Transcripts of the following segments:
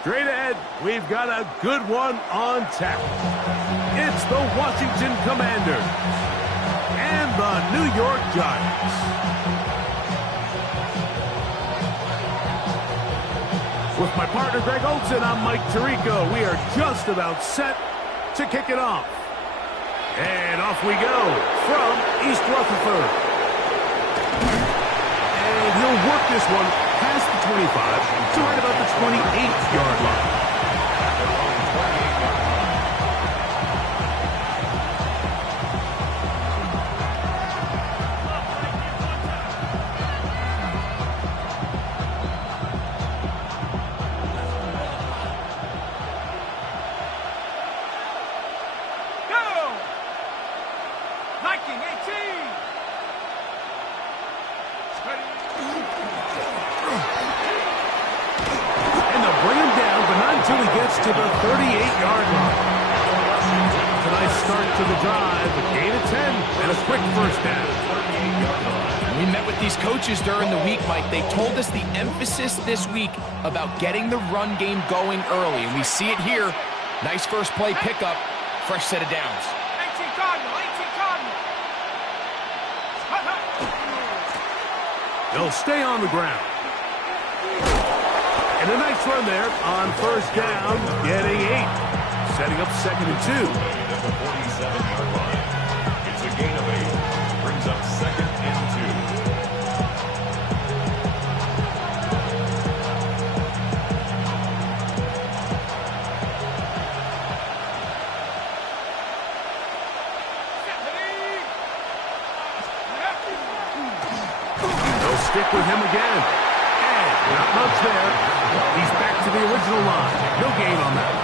Straight ahead, we've got a good one on tap. It's the Washington Commanders and the New York Giants. With my partner, Greg Olson, I'm Mike Tirico. We are just about set to kick it off. And off we go from East Rutherford. And he'll work this one past the 25 to right about the 28-yard line. Until he gets to the 38-yard line. It's a nice start to the drive, a gain of 10, and a quick first down. We met with these coaches during the week, Mike. They told us the emphasis this week about getting the run game going early, and we see it here. Nice first play pickup, fresh set of downs. 18 Cardinal, 18 Cardinal. They'll stay on the ground. And a nice run there on first down, getting 8. Setting up 2nd and 2. At the 47-yard line. It's a gain of 8. Brings up 2nd and 2. They'll stick with him again. And not much there. He's back to the original line. No gain on that.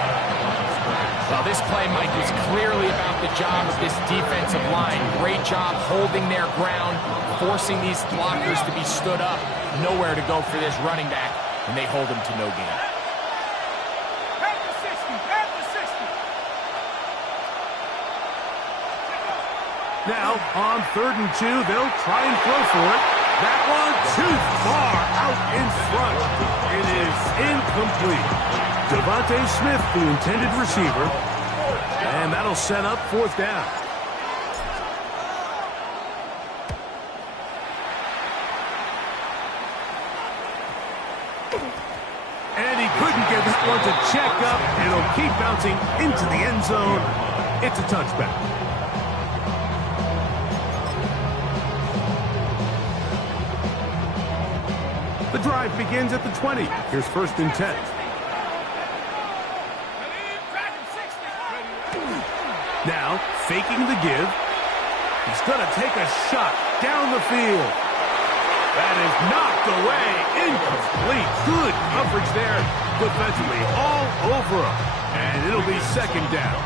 Well, this play, Mike, is clearly about the job of this defensive line. Great job holding their ground, forcing these blockers to be stood up. Nowhere to go for this running back, and they hold him to no gain. At the 60, at the 60. Now, on 3rd and 2, they'll try and throw for it. That one too far out in front. It is incomplete. Devontae Smith, the intended receiver. And that'll set up 4th down. And he couldn't get that one to check up. It'll keep bouncing into the end zone. It's a touchback. The drive begins at the 20. Here's 1st and 10. Now, faking the give. He's going to take a shot down the field. That is knocked away. Incomplete. Good coverage there defensively all over him. And it'll be 2nd down.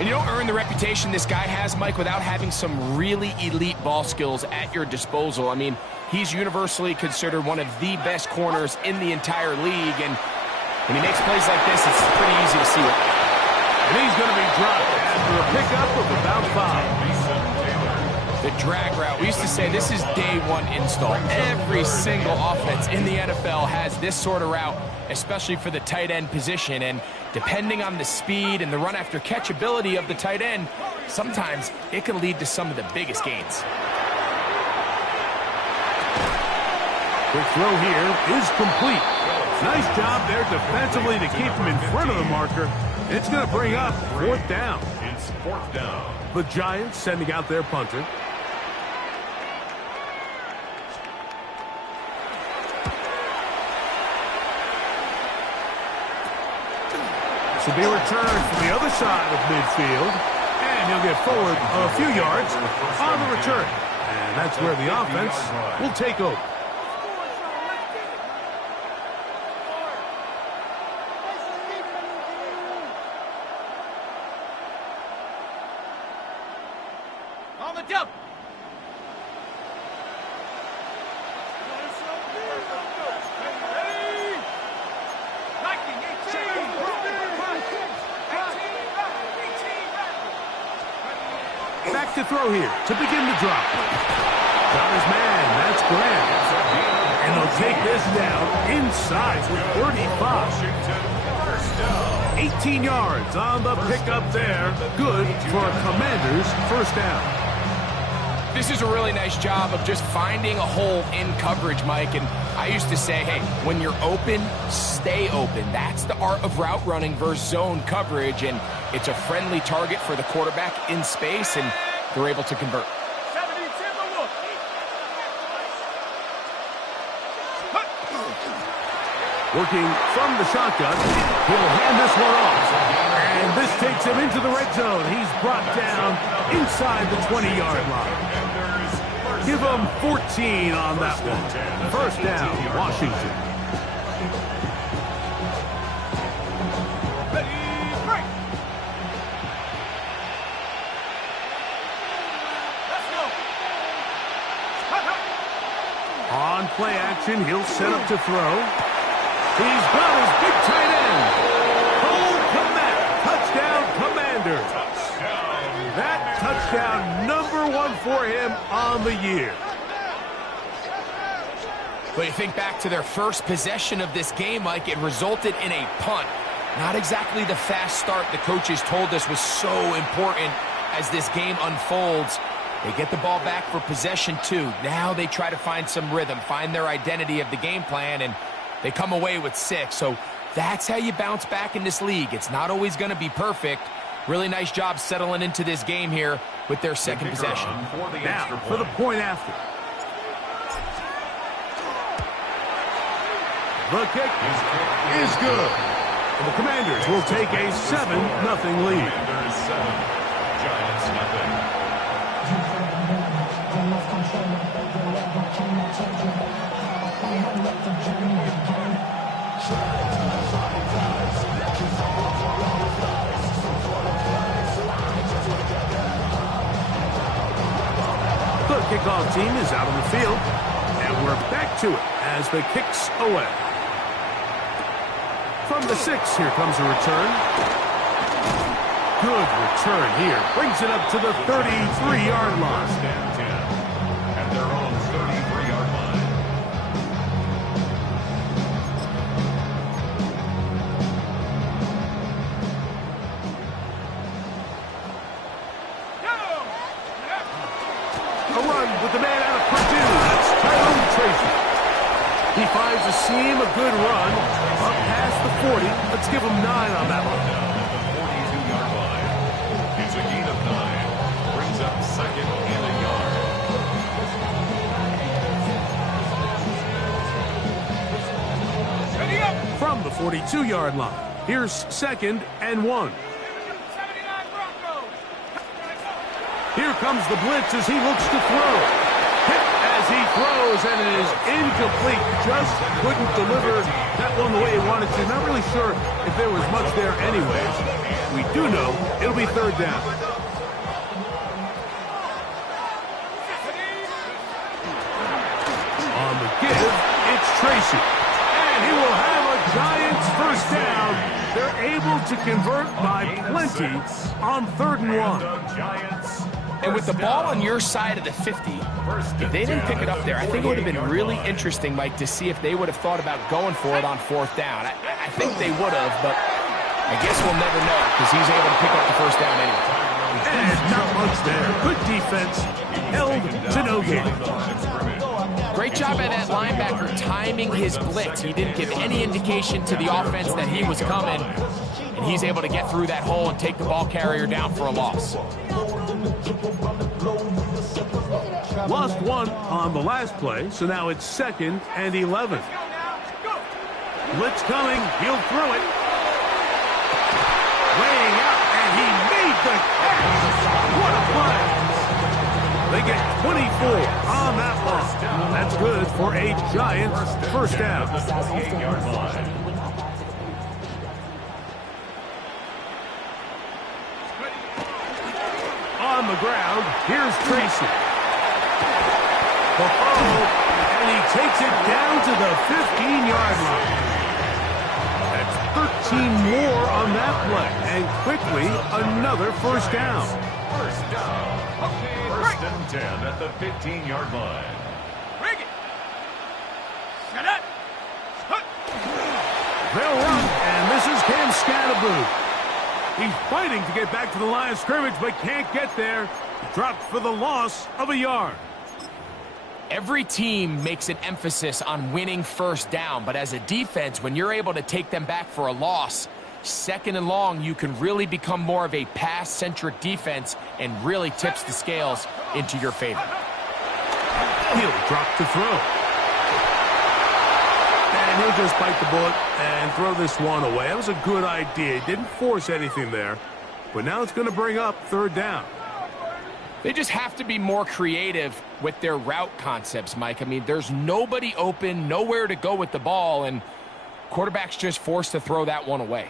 And you don't earn the reputation this guy has, Mike, without having some really elite ball skills at your disposal. I mean, he's universally considered one of the best corners in the entire league. And when he makes plays like this, it's pretty easy to see it. And he's going to be dropped after a pickup of about 5. The drag route. We used to say this is day one install. Every single offense in the NFL has this sort of route, especially for the tight end position. And depending on the speed and the run after catch ability of the tight end, sometimes it can lead to some of the biggest gains. Quick throw here is complete. Nice job there defensively to keep him in front of the marker. It's going to bring up 4th down. It's 4th down. The Giants sending out their punter. This will be returned from the other side of midfield. And he'll get forward a few yards on the return. And that's where the offense will take over. On the jump. Back to throw here to begin the drop. Got his man, that's Graham. And they'll take this down inside with 35. 18 yards on the pickup there. Good for a Commanders first down. This is a really nice job of just finding a hole in coverage, Mike. And I used to say, hey, when you're open, stay open. That's the art of route running versus zone coverage. And it's a friendly target for the quarterback in space, and they're able to convert. Working from the shotgun, he'll hand this one off. And this takes him into the red zone. He's brought down inside the 20-yard line. Give him 14 on that one. First down, Washington. On play action, he'll set up to throw. He's got his big tight end. Cole Kmet, touchdown Commanders. That touchdown #1 for him on the year. But you think back to their first possession of this game, Mike, it resulted in a punt. Not exactly the fast start the coaches told us was so important as this game unfolds. They get the ball back for possession 2. Now they try to find some rhythm, find their identity of the game plan, and they come away with 6. So that's how you bounce back in this league. It's not always going to be perfect. Really nice job settling into this game here with their second possession. Now for the point after. The kick is good. And the Commanders will take a 7-0 lead. Commanders 7, Giants nothing. The kickoff team is out on the field, and we're back to it as the kick's away. From the 6, here comes a return. Good return here. Brings it up to the 33-yard line. Stand 10 at their own 33-yard line. A run with the man out of Purdue. That's Tyrone Tracy. He finds a seam, a good run, up past the 40. Let's give him 9 on that one. At the 42-yard line. It's a gain of 9. Brings up second and a yard. From the 42-yard line, here's 2nd and 1. Here comes the blitz as he looks to throw. Hit as he throws, and it is incomplete. Just couldn't deliver that one the way he wanted to. Not really sure if there was much there anyways. We do know it'll be 3rd down. On the give, it's Tracy. And he will have a Giants first down. They're able to convert by plenty on 3rd and 1. And with the ball on your side of the 50, if they didn't pick it up there, I think it would have been really interesting, Mike, to see if they would have thought about going for it on 4th down. I think they would have, but I guess we'll never know because he's able to pick up the first down anyway. And not much there. Good defense. Held to no gain. Great job by that linebacker timing his blitz. He didn't give any indication to the offense that he was coming, and he's able to get through that hole and take the ball carrier down for a loss. Lost 1 on the last play, so now it's 2nd and 11. Blitz coming. He'll throw it. Laying out, and he made the catch. What a play. They get 24 on that one. That's good for a Giants first down. 48-yard line. On the ground, here's Tracy. And he takes it down to the 15-yard line. That's 13 more on that play. And quickly, another first down. First down. 1st and 10 at the 15-yard line. Bring it. Shut up. They'll run, and this is Kansas Scatterboo. He's fighting to get back to the line of scrimmage, but can't get there. Dropped for the loss of a yard. Every team makes an emphasis on winning first down, but as a defense, when you're able to take them back for a loss, second and long, you can really become more of a pass-centric defense and really tips the scales into your favor. He'll drop to throw. And he'll just bite the bullet and throw this one away. That was a good idea. He didn't force anything there, but now it's going to bring up third down. They just have to be more creative with their route concepts, Mike. I mean, there's nobody open, nowhere to go with the ball, and quarterback's just forced to throw that one away.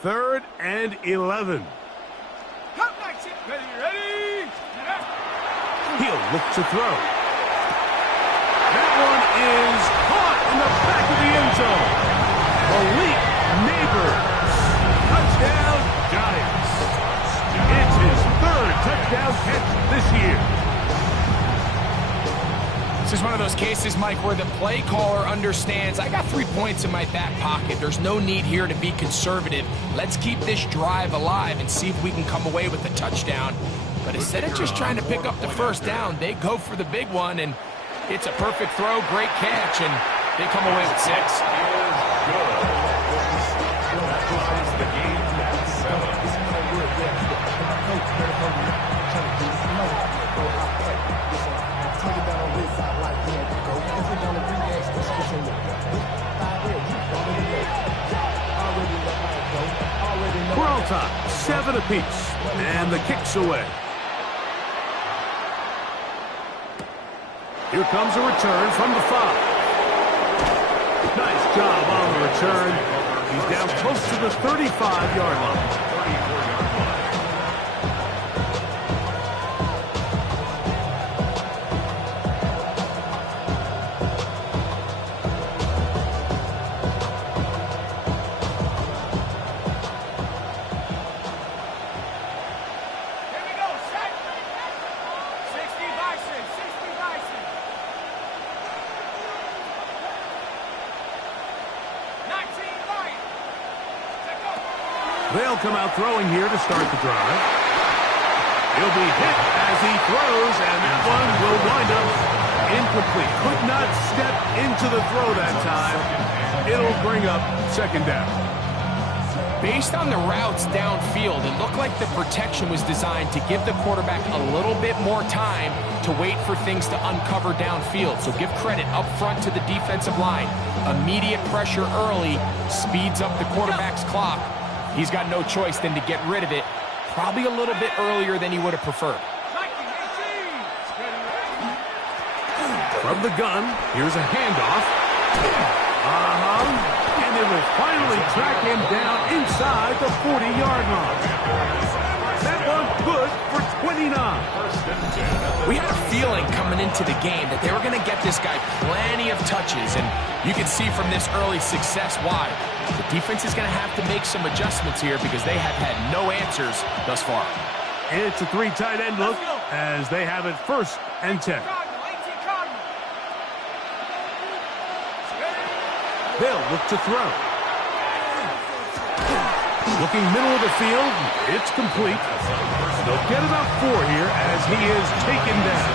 Third and 11. He'll look to throw. That one is caught in the back of the end zone. Malik Neighbors. Touchdown, Giants. It's his third touchdown catch this year. This is one of those cases, Mike, where the play caller understands, I got 3 points in my back pocket. There's no need here to be conservative. Let's keep this drive alive and see if we can come away with a touchdown. But instead of just trying to pick up the first down, they go for the big one, and it's a perfect throw, great catch, and they come away with 6. We're on top, 7 apiece, and the kick's away. Here comes a return from the 5. Nice job on the return. He's down close to the 35-yard line. They'll come out throwing here to start the drive. He'll be hit as he throws, and that one will wind up incomplete. Could not step into the throw that time. It'll bring up second down. Based on the routes downfield, it looked like the protection was designed to give the quarterback a little bit more time to wait for things to uncover downfield. So give credit up front to the defensive line. Immediate pressure early speeds up the quarterback's clock. He's got no choice than to get rid of it, probably a little bit earlier than he would have preferred. From the gun, here's a handoff. And they will finally track him down inside the 40-yard line. That one good for 29. We had a feeling coming into the game that they were going to get this guy plenty of touches, and you can see from this early success why. The defense is going to have to make some adjustments here because they have had no answers thus far. It's a 3 tight end look as they have it first and 10. They'll look to throw. Looking middle of the field, it's complete. They'll get about 4 here as he is taken down.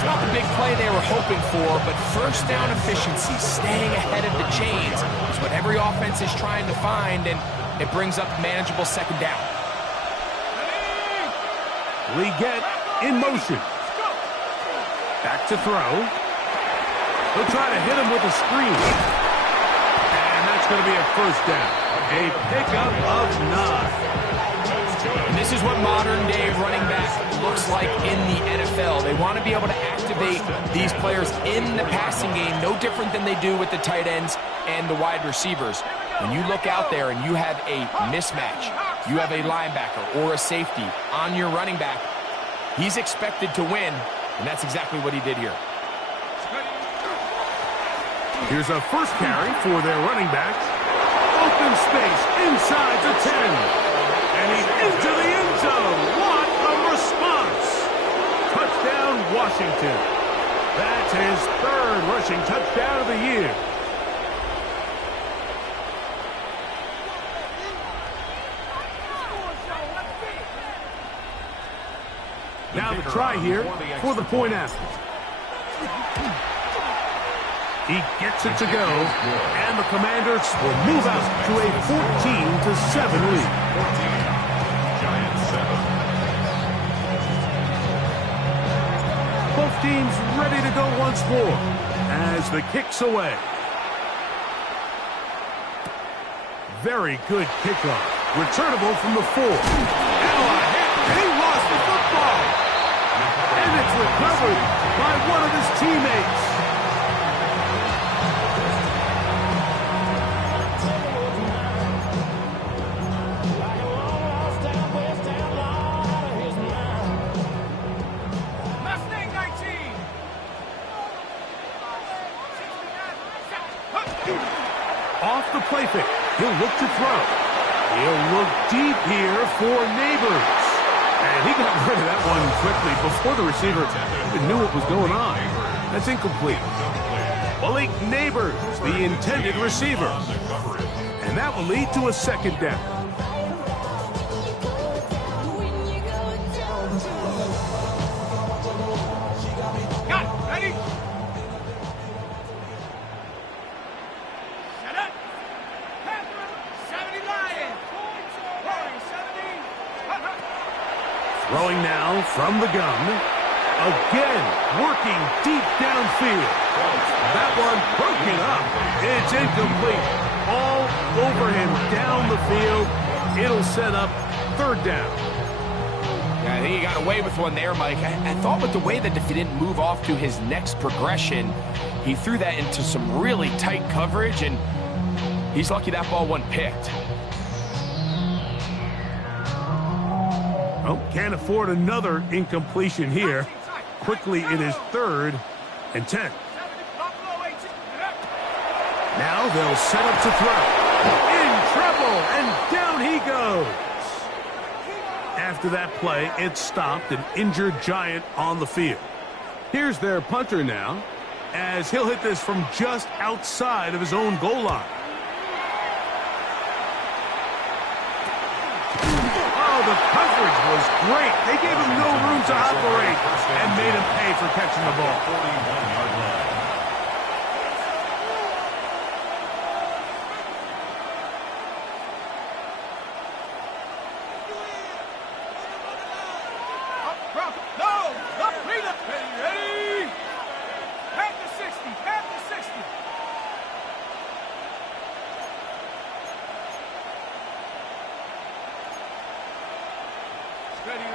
It's not the big play they were hoping for, but first down efficiency, staying ahead of the chains, is what every offense is trying to find, and it brings up manageable second down. Leggett in motion. Back to throw. He'll try to hit him with a screen. And that's going to be a first down. A pickup of 9. And this is what modern-day running back looks like in the NFL. They want to be able to activate these players in the passing game, no different than they do with the tight ends and the wide receivers. When you look out there and you have a mismatch, you have a linebacker or a safety on your running back, he's expected to win, and that's exactly what he did here. Here's a first carry for their running backs. Open space inside the 10. And he's into the end zone. What a response. Touchdown, Washington. That's his third rushing touchdown of the year. Now the try here for the point after. He gets it to go, and the Commanders will move out to a 14-7 lead. 14, Giants 7. Both teams ready to go once more as the kick's away. Very good kickoff. Returnable from the 4. Now a hit. He lost the football. And it's recovered by one of his teammates. Mustang 19. Off the play fake. He'll look to throw. He'll look deep here for Neighbors. And he got rid of that one quickly before the receiver even knew what was going on. That's incomplete. Malik Neighbors, the intended receiver. And that will lead to a second down. Got it. Ready? Set up. 70 Lions. 70. Throwing now from the gun. Again, working deep downfield. That one broken up. It's incomplete. All over him down the field. It'll set up third down. Yeah, I think he got away with one there, Mike. I thought with the way that if he didn't move off to his next progression, he threw that into some really tight coverage, and he's lucky that ball wasn't picked. Oh, can't afford another incompletion here. Quickly it is 3rd and 10. Now they'll set up to throw. In trouble, and down he goes. After that play, it stopped an injured Giant on the field. Here's their punter now, as he'll hit this from just outside of his own goal line. Oh, the coverage was great. They gave him no room to operate and made him pay for catching the ball. 41-yard line. Ready? Back to 60. Back to 60. Ready?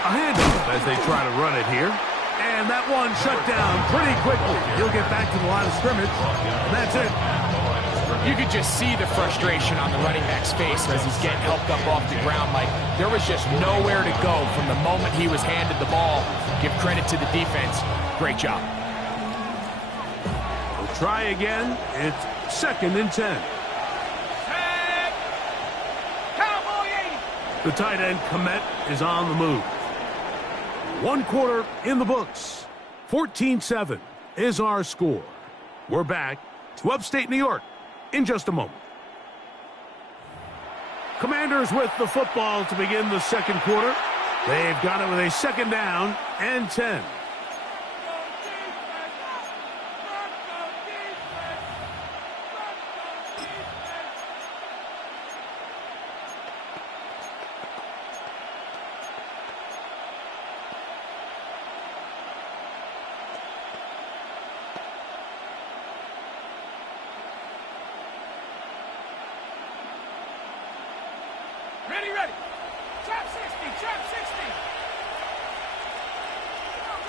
A handoff as they try to run it here. And that one shut down pretty quickly. He'll get back to the line of scrimmage. And that's it. You could just see the frustration on the running back's face as he's getting helped up off the ground. Like, there was just nowhere to go from the moment he was handed the ball. Give credit to the defense. Great job. We'll try again. It's 2nd and 10. Set. Cowboy 80. The tight end, Komet, is on the move. 1 quarter in the books. 14-7 is our score. We're back to upstate New York in just a moment. Commanders with the football to begin the 2nd quarter. They've got it with a 2nd down and 10. Ready. Trap 60. Trap 60.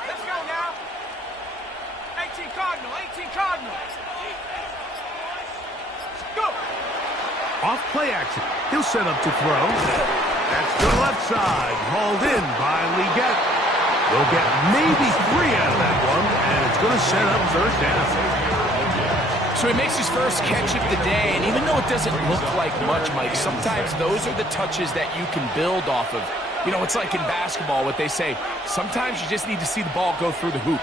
Let's go now. 18 Cardinal. 18 Cardinal. Go. Off play action. He'll set up to throw. That's to the left side. Hauled in by Leggett. We'll get maybe 3 out of that one, and it's going to set up 3rd down. So he makes his first catch of the day, and even though it doesn't look like much, Mike, sometimes those are the touches that you can build off of. You know, it's like in basketball, what they say, sometimes you just need to see the ball go through the hoop.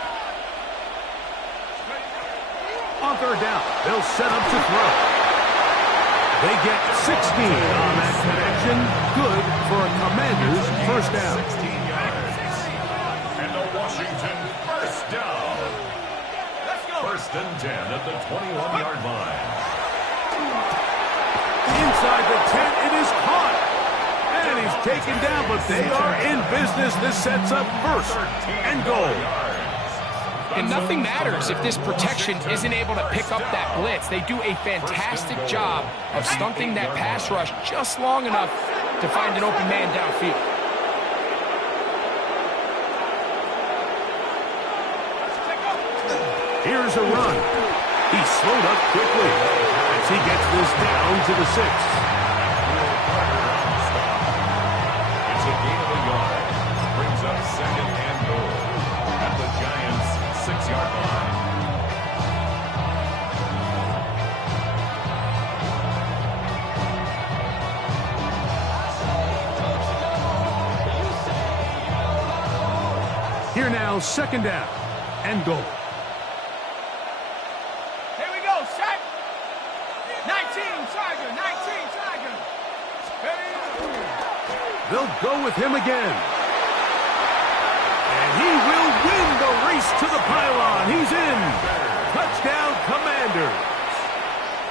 On third down, they'll set up to throw. They get 16 on that connection. Good for a Commanders first down. 16 yards. And the Washington first down. Let's go. First and 10 at the 21-yard line. Inside the 10, it is caught. And he's taken down, but they are in business. This sets up first and goal. And nothing matters if this protection isn't able to pick up that blitz. They do a fantastic job of stunting that pass rush just long enough to find an open man downfield. Here's a run. He slowed up quickly as he gets this down to the 6. It's a gain of a yard. Brings up second and goal at the Giants' 6-yard line. Here now, second down and goal. Here we go. Set. 19 Tiger. 19 Tiger. Ready? They'll go with him again. And he will win the race to the pylon. He's in. Touchdown, Commanders.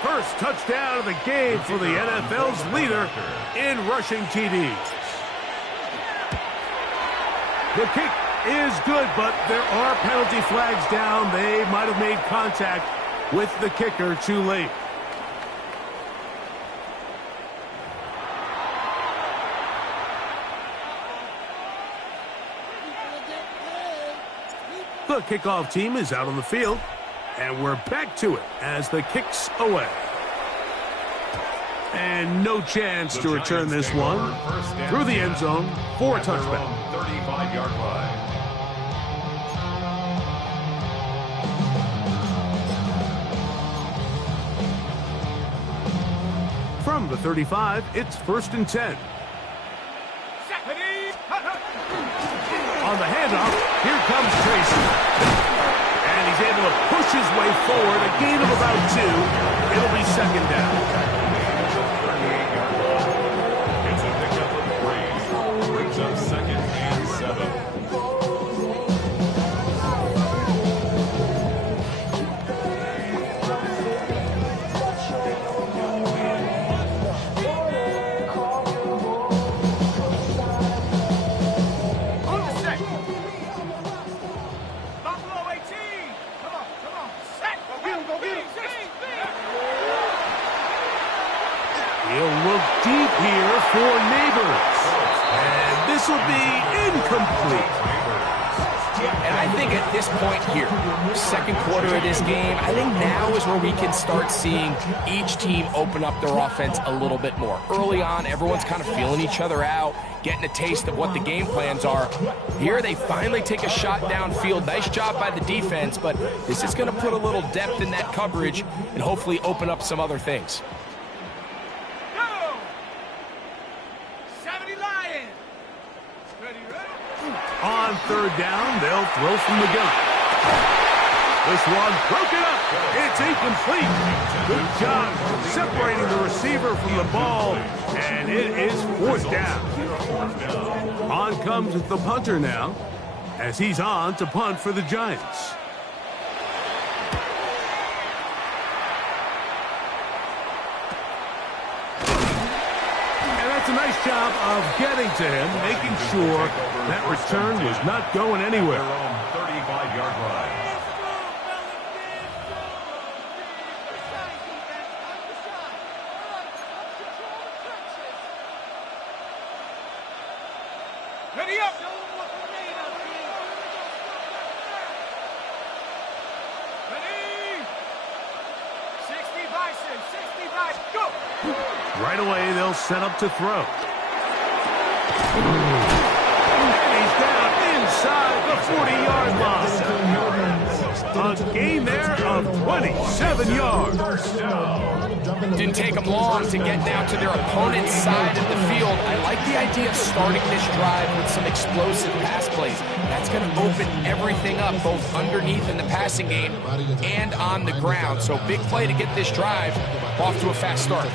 First touchdown of the game for the NFL's leader in rushing TDs. The kick is good, but there are penalty flags down. They might have made contact with the kicker too late. The kickoff team is out on the field, and we're back to it as the kick's away. And no chance to return this one through the end zone for a touchback. 35-yard line. From the 35, it's first and 10. On the handoff, here comes Tracy. And he's able to push his way forward, a gain of about 2. It'll be second down. It's a pickup of 3. Brings up second and 7. He'll look deep here for Neighbors. And this will be incomplete. And I think at this point here, second quarter of this game, I think now is where we can start seeing each team open up their offense a little bit more. Early on, everyone's kind of feeling each other out, getting a taste of what the game plans are. Here they finally take a shot downfield. Nice job by the defense, but this is going to put a little depth in that coverage and hopefully open up some other things. On third down, they'll throw from the gun. This one broken up. It's incomplete. Good job separating the receiver from the ball, and it is fourth down. On comes the punter now, as he's on to punt for the Giants. A nice job of getting to him, making sure that return was not going anywhere. Their own 35-yard line. Ready up. Ready. 65, 65, go. Right away, they'll set up to throw. And he's down inside the 40-yard line. A gain there of 27 yards. First down. Didn't take them long to get now to their opponent's side of the field. I like the idea of starting this drive with some explosive pass plays. That's going to open everything up, both underneath in the passing game and on the ground. So big play to get this drive off to a fast start.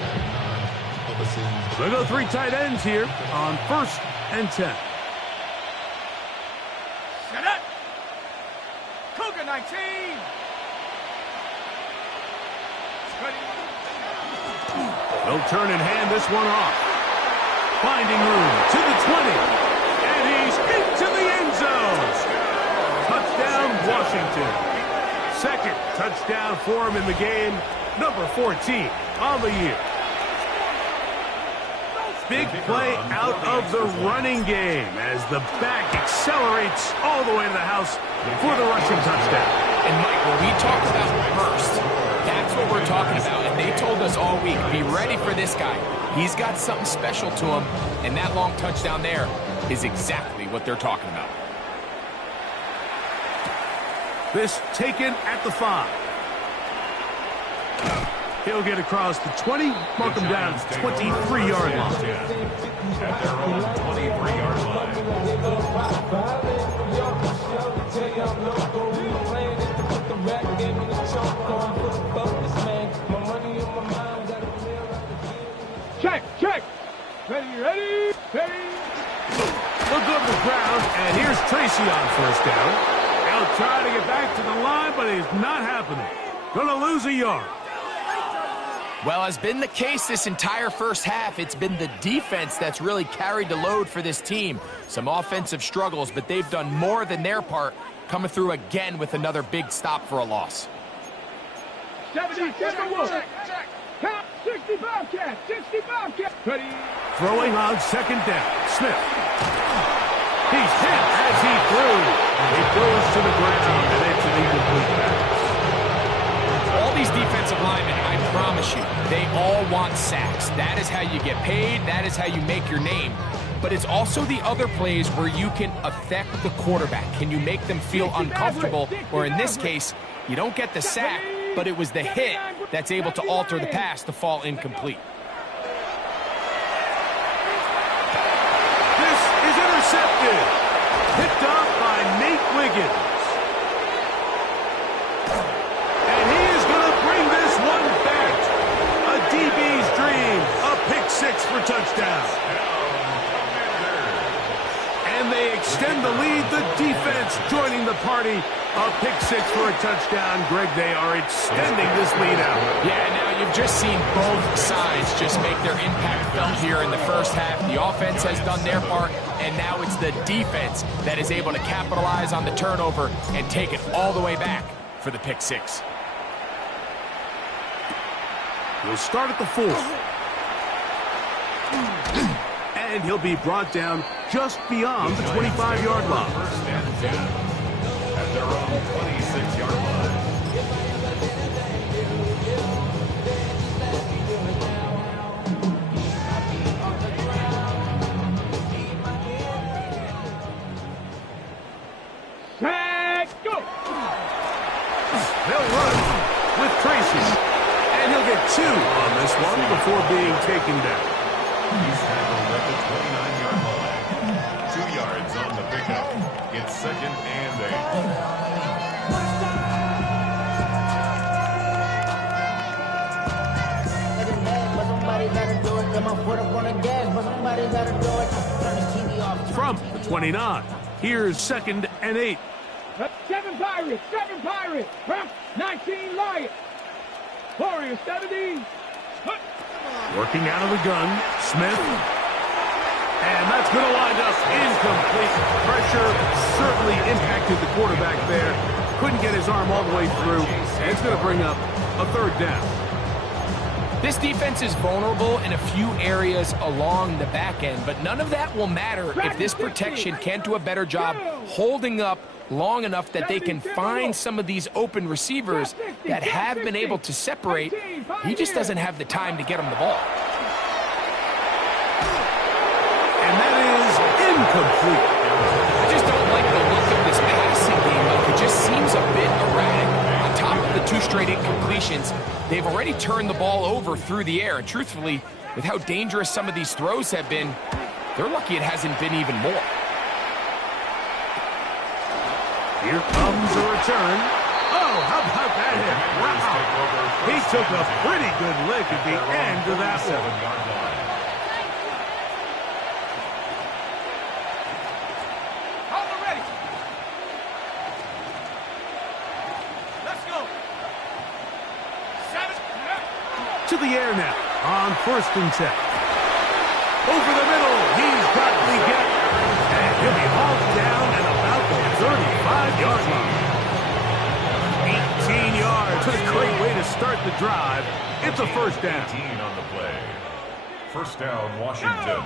They go 3 tight ends here on 1st and 10. Set up. Cougar 19. They'll turn and hand this one off. Finding room to the 20. And he's into the end zone. Touchdown, Washington. Second touchdown for him in the game. Number 14 on the year. Big play out of the running game as the back accelerates all the way to the house for the rushing touchdown. And Mike, when we talk about burst, that's what we're talking about. And they told us all week, be ready for this guy. He's got something special to him, and that long touchdown there is exactly what they're talking about. This taken at the 5. He'll get across the 20, mark him down 23-yard line. At their own 23-yard line. Check. Ready. Look over the ground, and here's Tracy on 1st down. He'll try to get back to the line, but it's not happening. Gonna lose a yard. Well, as been the case this entire first half, it's been the defense that's really carried the load for this team. Some offensive struggles, but they've done more than their part, coming through again with another big stop for a loss. 70, check. Count 65 cat. Ready. Throwing on 2nd down. Smith. He's hit as he threw. He goes to the ground, and it's an incomplete pass. All these defensive linemen, I promise you, they all want sacks. That is how you get paid. That is how you make your name. But it's also the other plays where you can affect the quarterback. Can you make them feel uncomfortable? Or in this case, you don't get the sack, but it was the hit that's able to alter the pass to fall incomplete. This is intercepted. Picked up by Nate Wiggins. And he is going to bring this one back. A DB's dream. A pick 6 for touchdown. And they extend the lead. The defense joining the party. A pick 6 for a touchdown. Greg, they are extending this lead out. Yeah, now you've just seen both sides just make their impact felt here in the first half. The offense has done their part, and now it's the defense that is able to capitalize on the turnover and take it all the way back for the pick 6. We'll start at the 4. And he'll be brought down just beyond the 25-yard line. 1st and 10 at their own 26-yard line. Set, go. They'll run with Tracy. And he'll get 2 on this one before being taken down. He's tackled at the 29-yard line. 2 yards on the pickup. It's 2nd and 8. From the 29, here's 2nd and 8. 7 Pirates. 19 Lions. Warriors 70. Working out of the gun, Smith. And that's going to wind up incomplete. Pressure certainly impacted the quarterback there. Couldn't get his arm all the way through. And it's going to bring up a 3rd down. This defense is vulnerable in a few areas along the back end, but none of that will matter if this protection can't do a better job holding up long enough that they can find some of these open receivers that have been able to separate. He just doesn't have the time to get them the ball. And that is incomplete. I just don't like the look of this passing game. Like, it just seems a bit erratic. On top of the 2 straight straight incompletions, they've already turned the ball over through the air. And truthfully, with how dangerous some of these throws have been, they're lucky it hasn't been even more. Here comes a return. Oh, how about that hit? Wow. He took a pretty good lick at the end of that one. To the air now on 1st and 10. Over the middle, he's got the get. And he'll be hauled down at about the 35-yard line. 18 yards. What a great way to start the drive. It's a 1st down. 18 on the play. 1st down, Washington.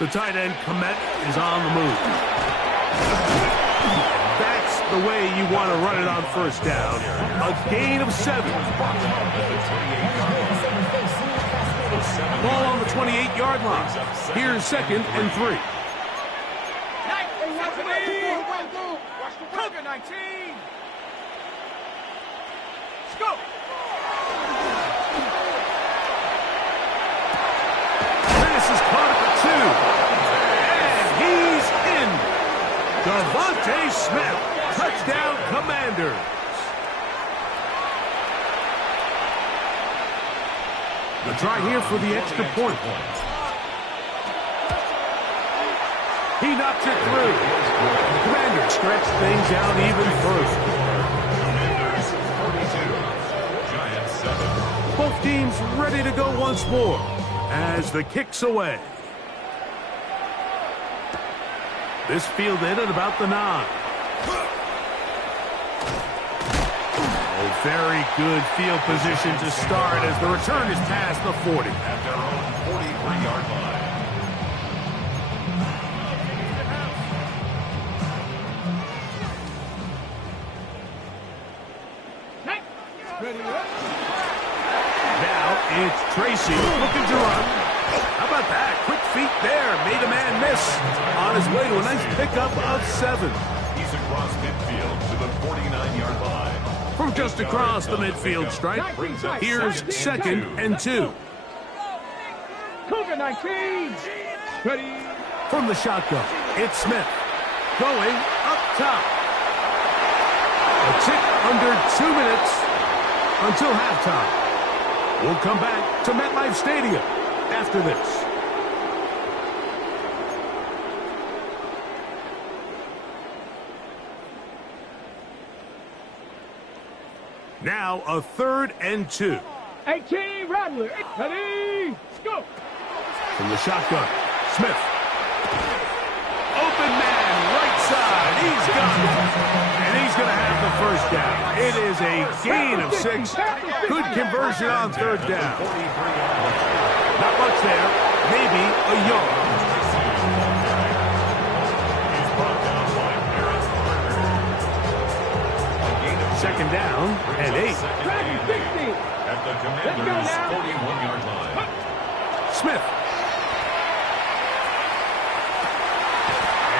The tight end, Komet, is on the move. That's the way you want to run it on 1st down. A gain of 7. Ball on the 28-yard line. Here's 2nd and 3. 19. Let's go. This is caught for 2. And he's in. Devontae Smith. Touchdown, Commanders. The try here for the extra point. He knocks it through. The Commanders stretch things out even further. Commanders 42, Giants 7. Both teams ready to go once more as the kick's away. This fielded at about the 9. Oh, very good field position to start as the return is past the 40. At their own 43-yard line. Now it's Tracy looking to run. How about that? Quick feet there. Made a man miss. On his way to a nice pickup of 7. He's across midfield to the 49-yard line. From just across the midfield stripe, here's 2nd and 2. Cougar 19. Ready. From the shotgun, it's Smith. Going up top. A tick under 2 minutes until halftime. We'll come back to MetLife Stadium after this. Now a 3rd and 2. 18, Rattler. Ready, go. From the shotgun, Smith. Open man, right side. He's got it. And he's going to have the 1st down. It is a gain of 6. Good conversion on 3rd down. Not much there. Maybe a yard. 2nd down and 8. At the Commanders' 41-yard line. Smith.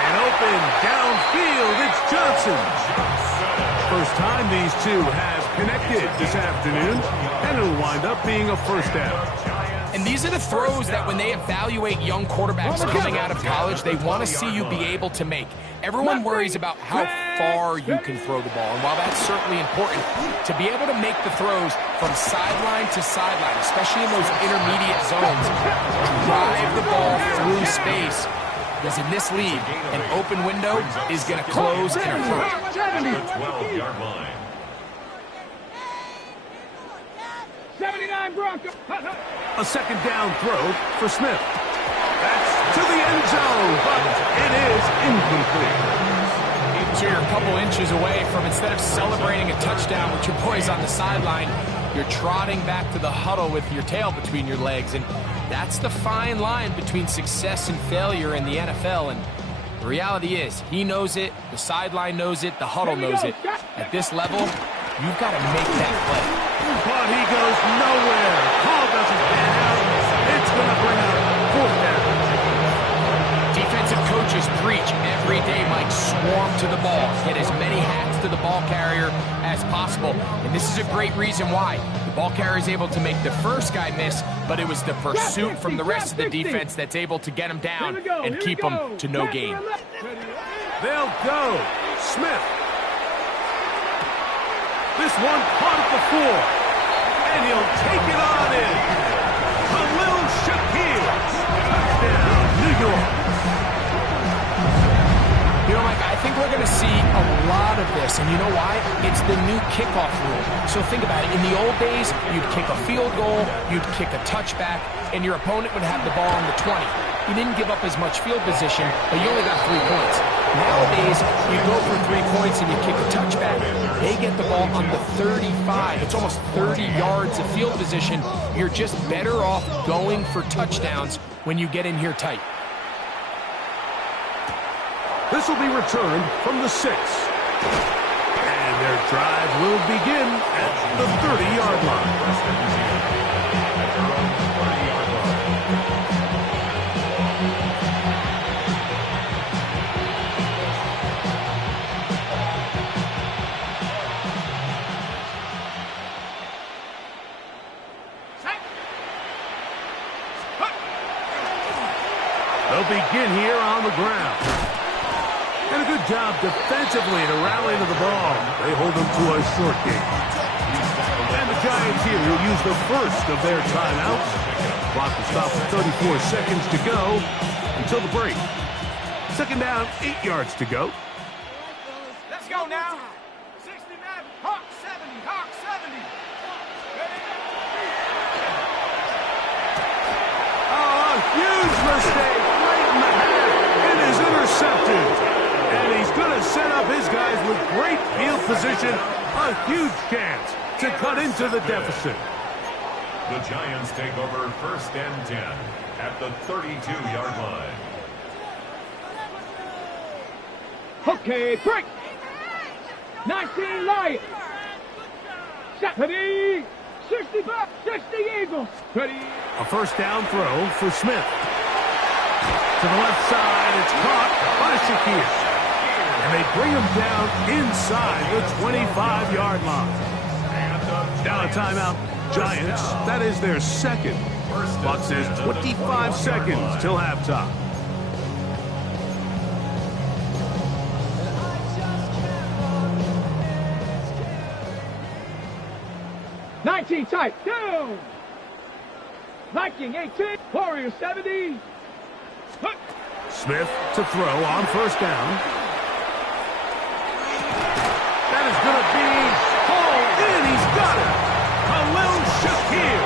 And open downfield, it's Johnson. First time these two have connected this afternoon, and it'll wind up being a 1st down. And these are the throws that when they evaluate young quarterbacks coming out of college, they want to see you be able to make. Everyone worries about how far you can throw the ball. And while that's certainly important, to be able to make the throws from sideline to sideline, especially in those intermediate zones, drive the ball through space. Because in this league, an open window is going to close in a hurry. At the 12-yard line. 79 Broncos. A 2nd down throw for Smith. That's to the end zone, but it is incomplete. So you're a couple inches away from, instead of celebrating a touchdown with your boys on the sideline, you're trotting back to the huddle with your tail between your legs. And that's the fine line between success and failure in the NFL. And the reality is, he knows it, the sideline knows it, the huddle knows it. At this level, you've got to make that play. But he goes nowhere. Call doesn't pan out. It's going to bring up 4th down. Defensive coaches preach every day, Mike. Swarm to the ball. Get as many hats to the ball carrier as possible. And this is a great reason why. The ball carrier is able to make the first guy miss, but it was the pursuit from the rest of the defense that's able to get him down and keep him to no gain. They'll go. Smith. This one caught at the 4. And he'll take it on in. Khalil Shakir. Touchdown, New York. You know, Mike, I think we're going to see a lot of this, and you know why? It's the new kickoff rule. So think about it. In the old days, you'd kick a field goal, you'd kick a touchback, and your opponent would have the ball on the 20. You didn't give up as much field position, but you only got 3 points. Nowadays, you go for 3 points and you kick a touchback. They get the ball on the 35. It's almost 30 yards of field position. You're just better off going for touchdowns when you get in here tight. This will be returned from the 6. And their drive will begin at the 30-yard line. At their own 30-yard line. They'll begin here on the ground. And a good job defensively to rally to the ball. They hold them to a short game. And the Giants here will use the first of their timeouts. Clock will stop with 34 seconds to go until the break. Second down, 8 yards to go. Let's go now. 60 Madden. Hawk 70. Hawk 70. Oh, a huge mistake right in the half. It is intercepted. And he's going to set up his guys with great field position. A huge chance to cut into the deficit. The Giants take over 1st and 10 at the 32-yard line. Okay, break. 19 Lions. Ready. 65, 60 Eagles. Ready. A first down throw for Smith. To the left side, it's caught by Shakir. And they bring him down inside the 25-yard line. Now a timeout, Giants. That is their second. Clock says 25 seconds till halftime. '19 tight down. Viking 18. Warrior 70. Smith to throw on first down. That is going to be hauled in. He's got it. Khalil Shakir.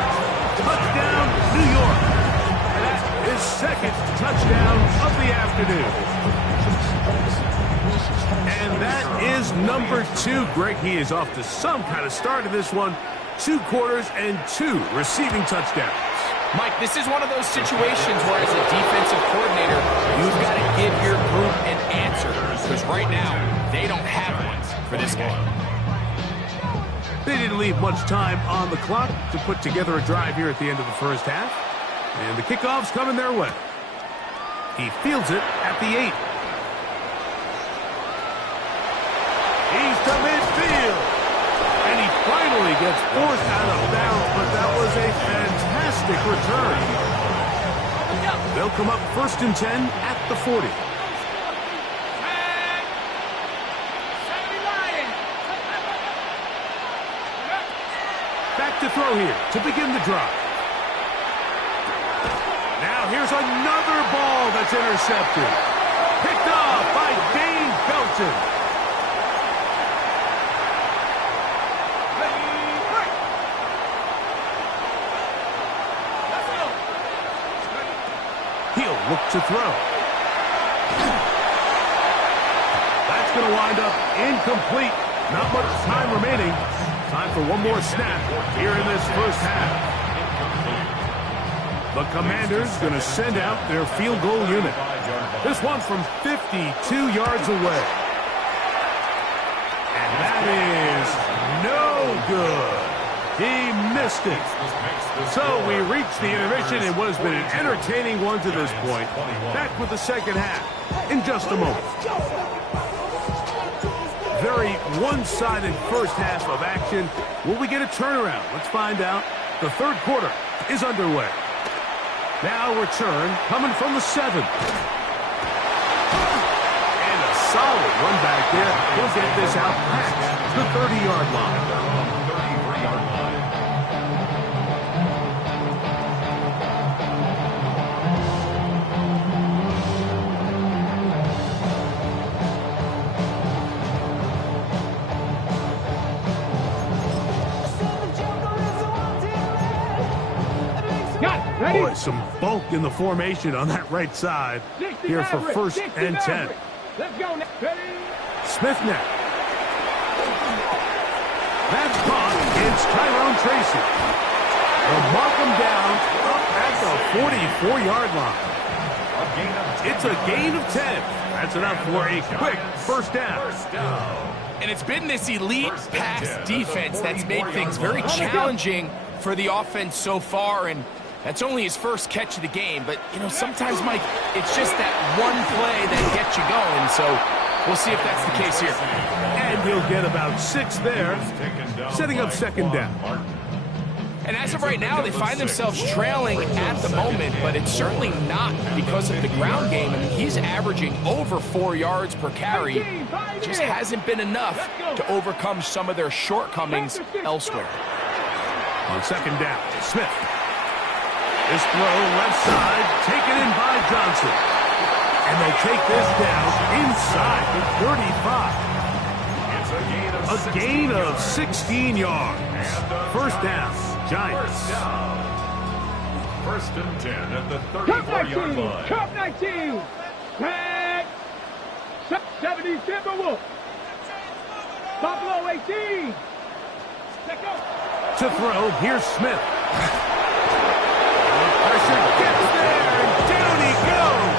Touchdown, New York. And that's his second touchdown of the afternoon. And that is number 2. Greg, he is off to some kind of start in this one. 2 quarters and 2 receiving touchdowns. Mike, this is one of those situations where as a defensive coordinator, you've got to give your group an answer. Because right now, they don't have one for this game. They didn't leave much time on the clock to put together a drive here at the end of the first half. And the kickoff's coming their way. He fields it at the 8. He's to midfield. And he finally gets forced out of bounds, but that was a fantastic return. They'll come up 1st and 10 at the 40. Back to throw here to begin the drive. Now here's another ball that's intercepted. Picked off by Dane Belton. He'll look to throw. That's going to wind up incomplete. Not much time remaining. Time for one more snap here in this first half. The Commanders going to send out their field goal unit. This one from 52 yards away. And that is no good. He missed it. So we reached the intermission in what has been an entertaining one to this point. Back with the second half in just a moment. Very one-sided first half of action. Will we get a turnaround? Let's find out. The third quarter is underway. Now return coming from the 7. And a solid run back there. He'll get this out past the 30-yard line. Boy, some bulk in the formation on that right side here for first and 10. Let's go now. Smith now. That's caught against Tyrone Tracy. They'll mark him down up at the 44-yard line. It's a gain of 10. That's enough for a quick first down. And it's been this elite pass defense that's made things very challenging for the offense so far, and that's only his first catch of the game. But, you know, sometimes, Mike, it's just that one play that gets you going. So we'll see if that's the case here. And he'll get about 6 there, setting up second down. And as of right now, they find themselves trailing at the moment, but it's certainly not because of the ground game. I mean, he's averaging over 4 yards per carry. It just hasn't been enough to overcome some of their shortcomings elsewhere. On second down, Smith. This throw left side, taken in by Johnson. And they'll take this down inside the 35. A gain of 16 yards. First down, Giants. First and 10 at the 34-yard line. Cup 19. Tag. 70 Timberwolves. Buffalo 18. Let's go. To throw, here's Smith. Pressure gets there, and down he goes.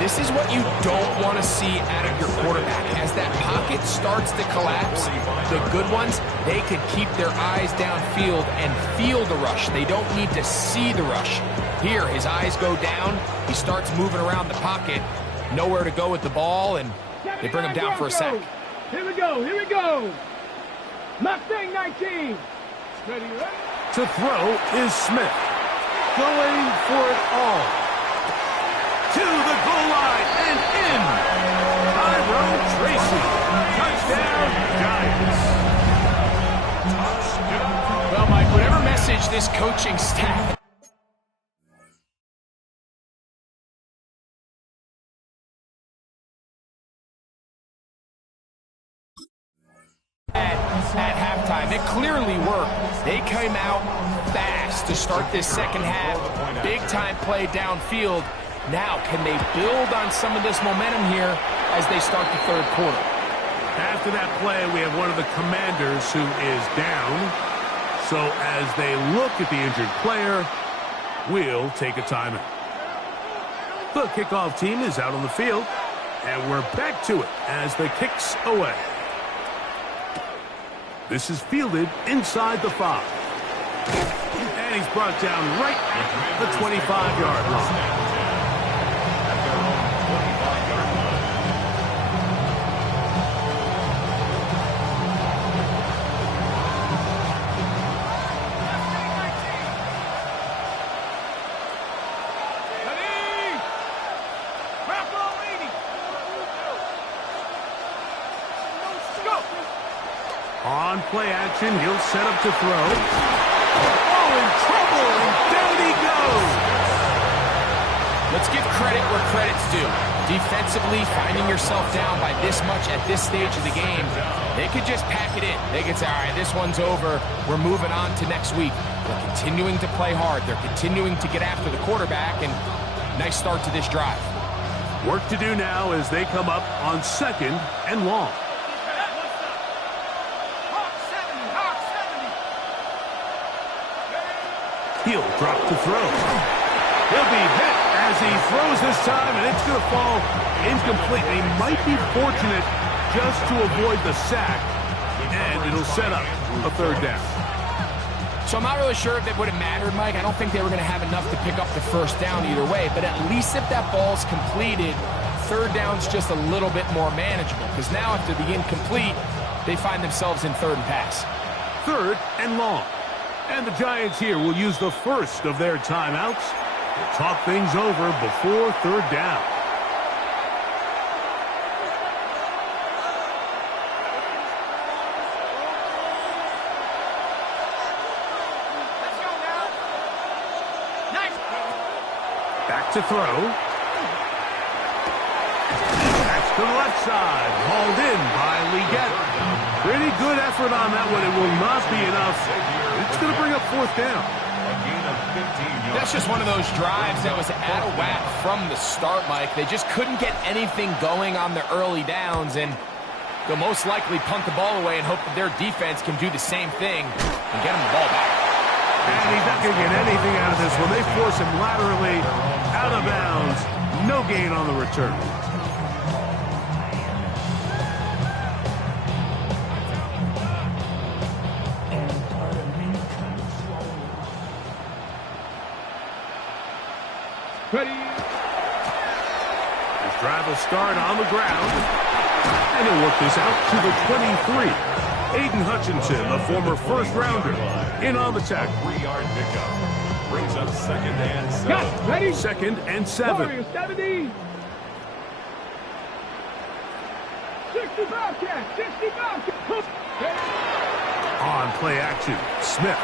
This is what you don't want to see out of your quarterback. As that pocket starts to collapse, the good ones, they can keep their eyes downfield and feel the rush. They don't need to see the rush. Here, his eyes go down. He starts moving around the pocket. Nowhere to go with the ball, and they bring him down for a sack. Here we go, here we go. Mustang 19. Ready, ready? To throw is Smith. Going for it all. To the goal line and in. Tyrone Tracy. Touchdown, Giants. Well, Mike, whatever message this coaching staff at halftime, it clearly worked. They came out fast to start this second half. Big-time play downfield. Now, can they build on some of this momentum here as they start the third quarter? After that play, we have one of the commanders who is down. So as they look at the injured player, we'll take a timeout. The kickoff team is out on the field, and we're back to it as the kick's away. This is fielded inside the 5. And he's brought down right at the 25-yard line. On play action, he'll set up to throw. Oh, in trouble, and down he goes. Let's give credit where credit's due. Defensively, finding yourself down by this much at this stage of the game, they could just pack it in. They could say, all right, this one's over. We're moving on to next week. They're continuing to play hard. They're continuing to get after the quarterback, and nice start to this drive. Work to do now as they come up on second and long. He'll drop to throw. He'll be hit as he throws this time, and it's going to fall incomplete. He might be fortunate just to avoid the sack. and it'll set up a third down. So I'm not really sure if it would have mattered, Mike. I don't think they were going to have enough to pick up the first down either way, but at least if that ball's completed, third down's just a little bit more manageable, because now after the incomplete, they find themselves in third and pass. Third and long. And the Giants here will use the first of their timeouts to talk things over before third down. Back to throw. That's to the left side. Hauled in by Leggett. Pretty good effort on that one. It will not be enough. It's going to bring up fourth down. That's just one of those drives that was out of whack from the start, Mike. They just couldn't get anything going on the early downs, and they'll most likely punt the ball away and hope that their defense can do the same thing and get them the ball back. And he's not going to get anything out of this one. They force him laterally out of bounds. No gain on the return. Ready. His drive will start on the ground. And he'll work this out to the 23. Aiden Hutchinson, the former first-rounder, in on the tackle. 3-yard pickup. Brings up second and 7. Got ready. Second and 7. Warriors 70. 60 Bobcat. 60 Bobcat. On play action, Smith.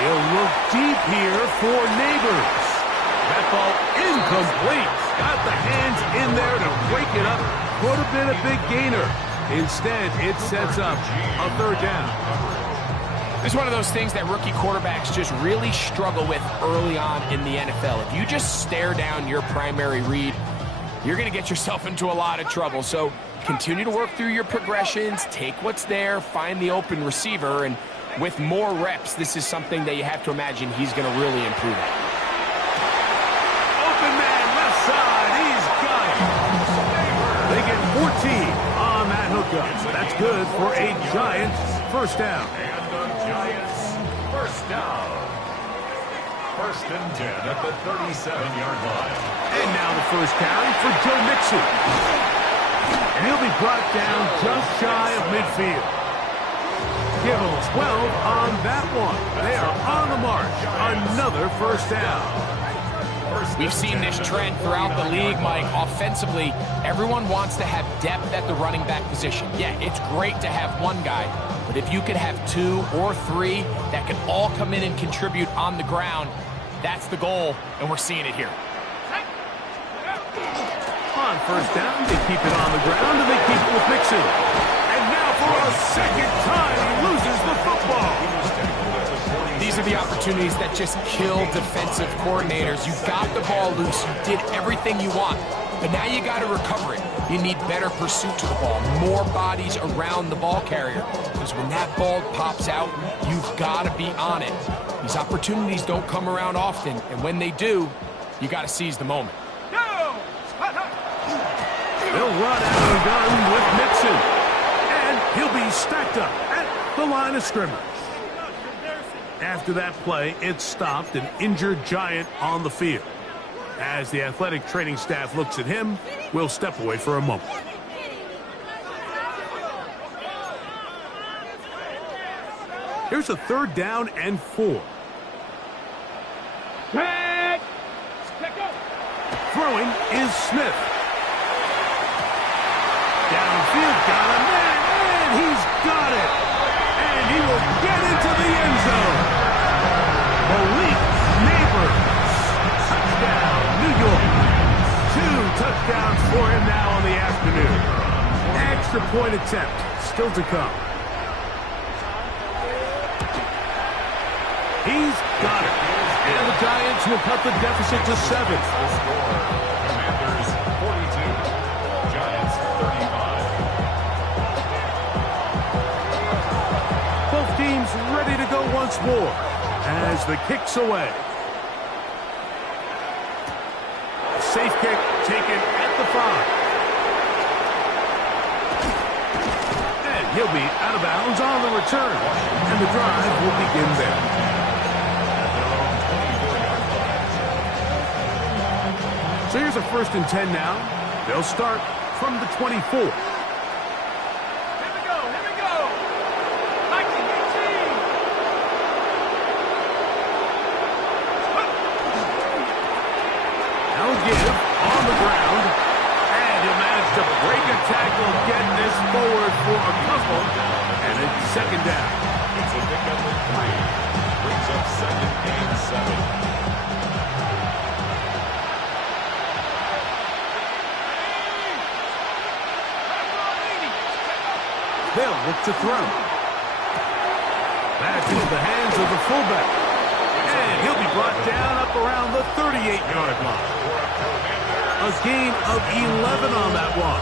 He'll look deep here for Neighbors. That ball incomplete. Got the hands in there to break it up. Could have been a big gainer. Instead, it sets up a third down. It's one of those things that rookie quarterbacks just really struggle with early on in the NFL. If you just stare down your primary read, you're going to get yourself into a lot of trouble. So continue to work through your progressions, take what's there, find the open receiver, and with more reps, this is something that you have to imagine he's going to really improve at. Open man, left side, he's got it. They get 14 on that hookup. That's good for a Giants first down. And the Giants first down. First and 10 at the 37-yard line. And now the first carry for Joe Mixon. And he'll be brought down just shy of midfield. Give him 12 on that one. They are on the march. Another first down. We've seen this trend throughout the league, Mike. Offensively, everyone wants to have depth at the running back position. Yeah, it's great to have one guy, but if you could have 2 or 3 that can all come in and contribute on the ground, that's the goal, and we're seeing it here. On first down, they keep it on the ground, and they keep it with Mixon. And now for a second time, he loses the football. These are the opportunities that just kill defensive coordinators. You got the ball loose, you did everything you want, but now you got to recover it. You need better pursuit to the ball, more bodies around the ball carrier, because when that ball pops out, you've got to be on it. These opportunities don't come around often, and when they do, you got to seize the moment. They'll run out of the gun with Mixon, and he'll be stacked up at the line of scrimmage. After that play, it stopped an injured Giant on the field. As the athletic training staff looks at him, we'll step away for a moment. Here's a third down and 4. Throwing is Smith. Downfield, got a man, and he's got it. And he will get into the end zone. Malik Neighbors. Touchdown, New York. 2 touchdowns for him now on the afternoon. Extra point attempt still to come. He's got it. And the Giants will cut the deficit to 7. Commanders 42. Giants 35. Both teams ready to go once more as the kick's away. Safe kick taken at the 5. And He'll be out of bounds on the return. And the drive will begin there. So here's a 1st and 10 now. They'll start from the 24. On the ground, and he'll manage to break a tackle, get this forward for a couple, and it's 2nd down. It's a pickup of 3. Brings up 2nd and 7. They'll look to throw. Back into the hands of the fullback. And he'll be brought down up around the 38-yard line. A gain of 11 on that one.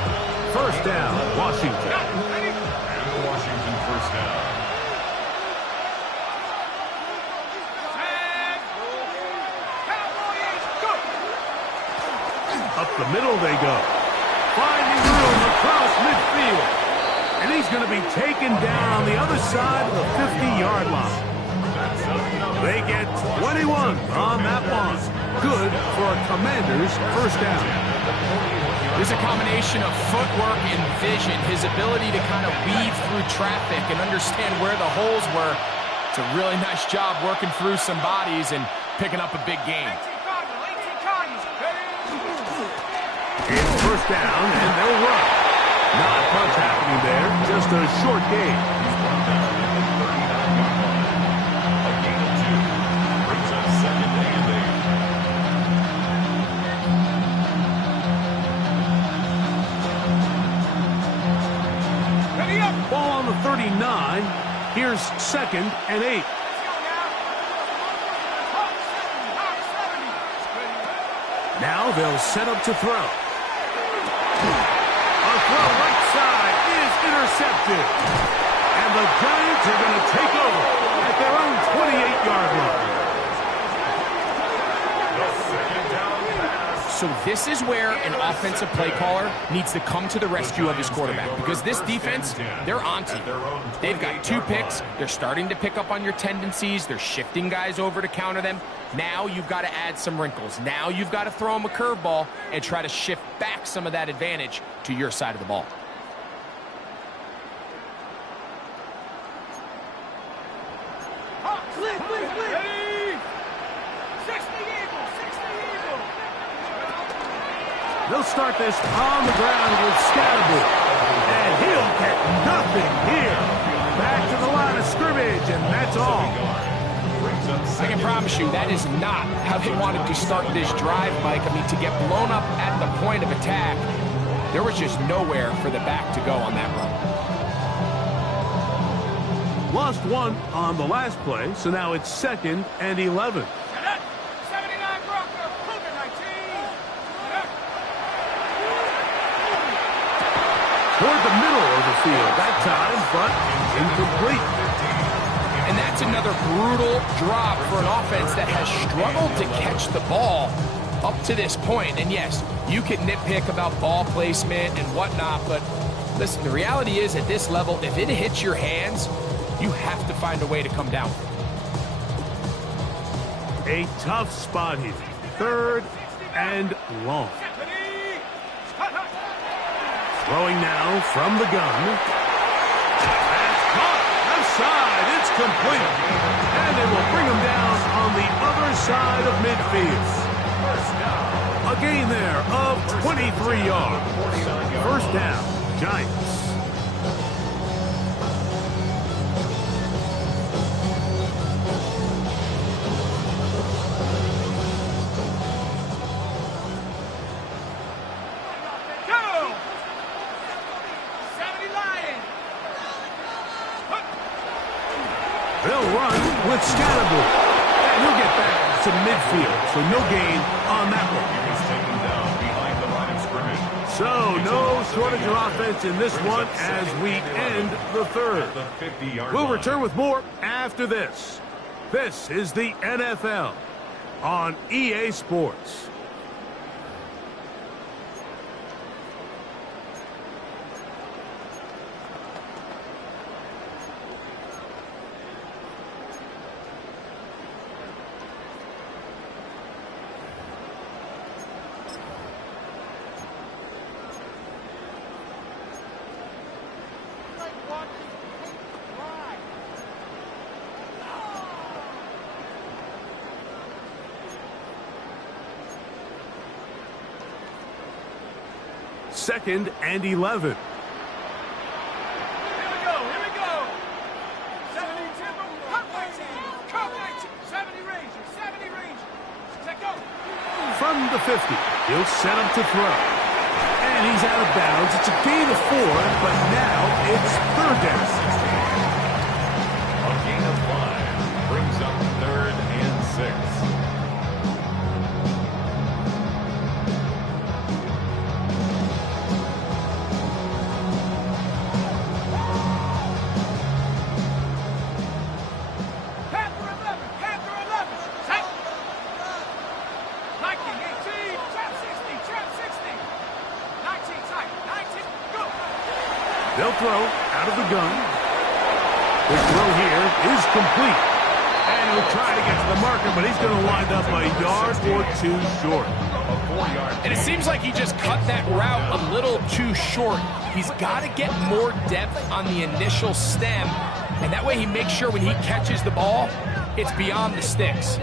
1st down, Washington. And Washington 1st down. Up the middle they go. Finding room across midfield. And he's going to be taken down on the other side of the 50-yard line. They get 21 on that one. Good for a Commander's 1st down. There's a combination of footwork and vision, his ability to kind of weave through traffic and understand where the holes were. It's a really nice job working through some bodies and picking up a big gain. It's 1st down, and they'll run. Not much happening there, just a short gain. Ball on the 39. Here's 2nd and 8. Now they'll set up to throw. A throw right side is intercepted. And the Giants are going to take over at their own 28-yard line. So this is where an offensive play caller needs to come to the rescue of his quarterback, because this defense, they're onto you. They've got 2 picks. They're starting to pick up on your tendencies. They're shifting guys over to counter them. Now you've got to add some wrinkles. Now you've got to throw them a curveball and try to shift back some of that advantage to your side of the ball. They'll start this on the ground with Scatterby. And he'll get nothing here. Back to the line of scrimmage, and that's all. I can promise you that is not how they wanted to start this drive, Mike. I mean, to get blown up at the point of attack, there was just nowhere for the back to go on that run. Lost 1 on the last play, so now it's 2nd and 11. Toward the middle of the field that time, but incomplete. And that's another brutal drop for an offense that has struggled to catch the ball up to this point. And yes, you can nitpick about ball placement and whatnot, but listen, the reality is at this level, if it hits your hands, you have to find a way to come down. A tough spot here. 3rd and long. Throwing now from the gun. That's caught. Left side. It's complete. And they will bring him down on the other side of midfield. A gain there of 23 yards. 1st down, Giants. They'll run with Scatterby. And he'll get back to midfield, so no gain on that one. He's taken down behind the line of scrimmage. So no shortage of offense in this one as we end the 3rd. We'll return with more after this. This is the NFL on EA Sports. 2nd and 11. Here we go. 70 Timber, cut 19, cut 19. 70 Ranger, 70 Ranger. Let go. From the 50, he'll set him to throw. And he's out of bounds. It's a gain of 4, but now it's 3rd down. A gain of 5 brings up 3rd and 6. They'll throw out of the gun. The throw here is complete. And he'll try to get to the marker, but he's going to wind up a yard or 2 short. A 4-yard. And it seems like he just cut that route a little too short. He's got to get more depth on the initial stem, and that way he makes sure when he catches the ball, it's beyond the sticks.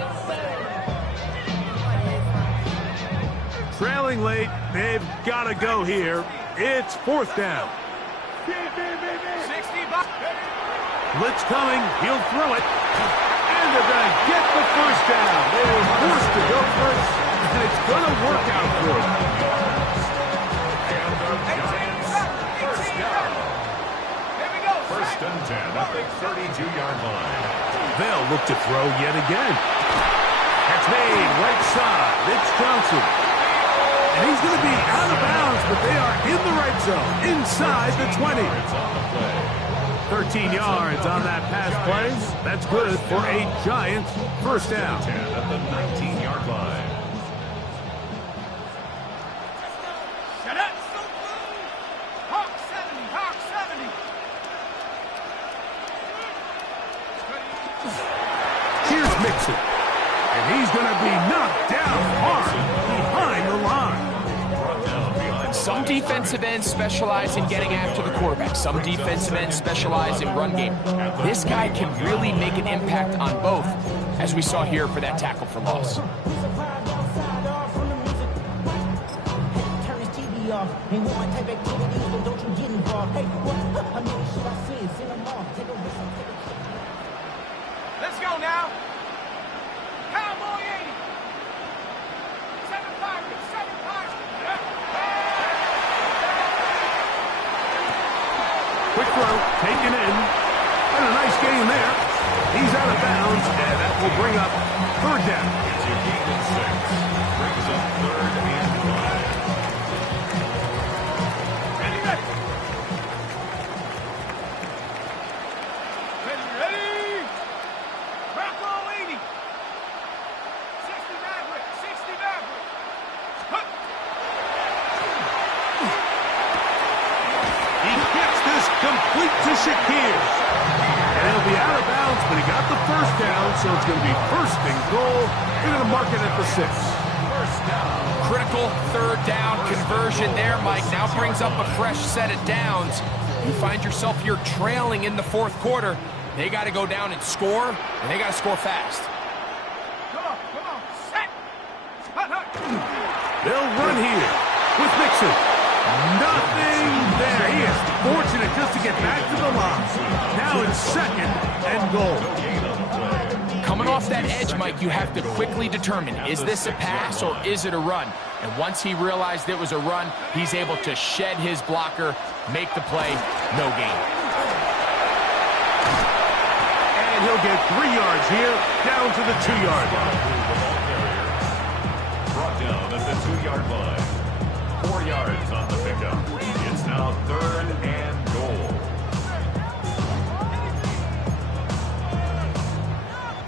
Trailing late, they've got to go here. It's 4th down. 60 bucks. Blitz coming, he'll throw it, and they're going to get the 1st down. They were forced to go first, and it's going to work out for them. Here we go. 1st and 10 at the 32-yard line. They'll look to throw yet again. That's made right side. It's Johnson. And he's going to be out of bounds, but they are in the right zone, inside the 20. 13 yards on that pass play. That's good for a Giants 1st down. 10 at the 19-yard line. Shut up. Hawk 70, Hawk 70. Here's Mixon. And he's going to be knocked down hard behind the line. Some defensive ends specialize in getting after the quarterback. Some defensive ends specialize in run game. This guy can really make an impact on both, as we saw here for that tackle for loss. Let's go now. Cowboy 80. 7-5, 7-5. Quick throw, taken in. And a nice gain there. He's out of bounds, and that will bring up 3rd down. It's a gain of 6. Brings up 3rd and 5. Ready, ready. Ready. Bronco 80. 60 Maverick, 60 Maverick. Huh. He gets this complete to Shakir. And he'll be out of bounds, but he got the 1st down, so it's going to be 1st and goal. They're going to mark it at the 6. 1st down. Critical 3rd down conversion there, Mike. Now brings up a fresh set of downs. You find yourself here trailing in the 4th quarter. They got to go down and score, and they got to score fast. Come on. Set. Hut, hut. They'll run here with Mixon. Nothing there. He is fortunate just to get back to the line. Now it's 2nd and goal. Coming off that edge, Mike, you have to quickly determine, is this a pass or is it a run? And once he realized it was a run, he's able to shed his blocker, make the play, no gain. And he'll get 3 yards here, down to the 2-yard line. Brought down at the 2-yard line. 4 yards on the pickup. It's now 3rd and goal.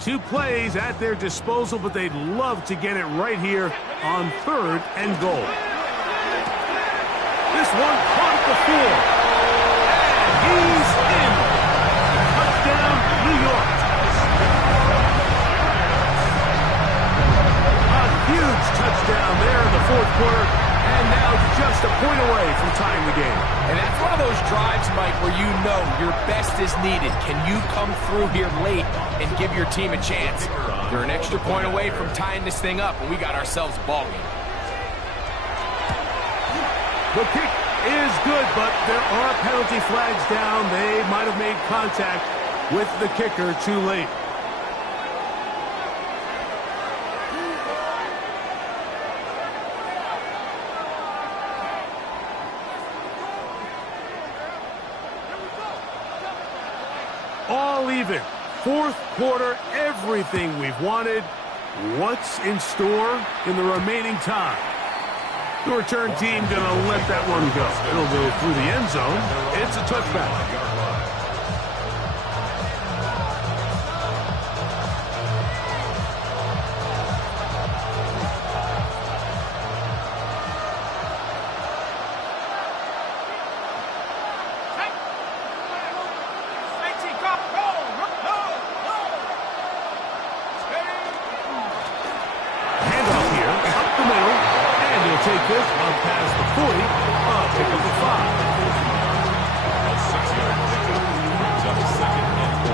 2 plays at their disposal, but they'd love to get it right here on 3rd and goal. This one caught at the 4. And he's in. Touchdown, New York. A huge touchdown there in the 4th quarter. And now just a point away from tying the game. And that's one of those drives, Mike, where you know your best is needed. Can you come through here late and give your team a chance? You're an extra point away from tying this thing up, and we got ourselves a ball game. The kick is good, but there are penalty flags down. They might have made contact with the kicker too late. All even. Fourth quarter, everything we've wanted. What's in store in the remaining time? The return team going to let that one go. It'll go through the end zone. It's a touchback. Take this up past the 40, pick up the 5. A 6-yard pickup brings up second and 4.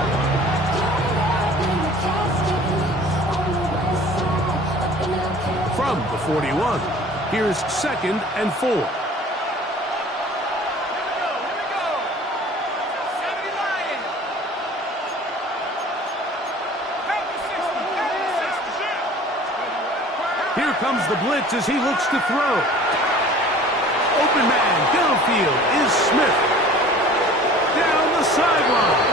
From the 41, here's second and 4. Here we go. 70 Lions. Here comes the blitz as he looks to throw. Open man downfield is Smith. Down the sideline.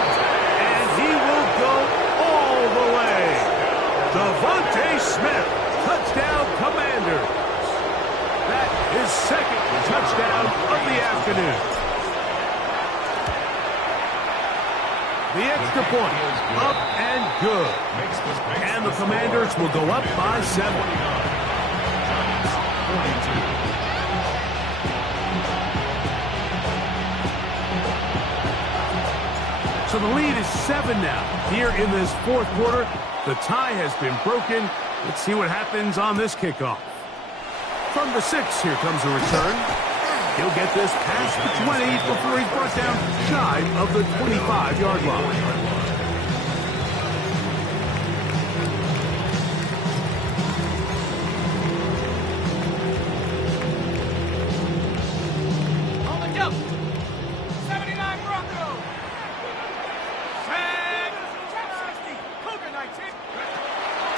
And he will go all the way. Devontae Smith, touchdown Commanders. That is second touchdown of the afternoon. The extra point, up and good. And the Commanders will go up by 7. So the lead is 7 now. Here in this fourth quarter, the tie has been broken. Let's see what happens on this kickoff. From the 6, here comes a return. He'll get this past the 20 before he's brought down shy of the 25-yard line.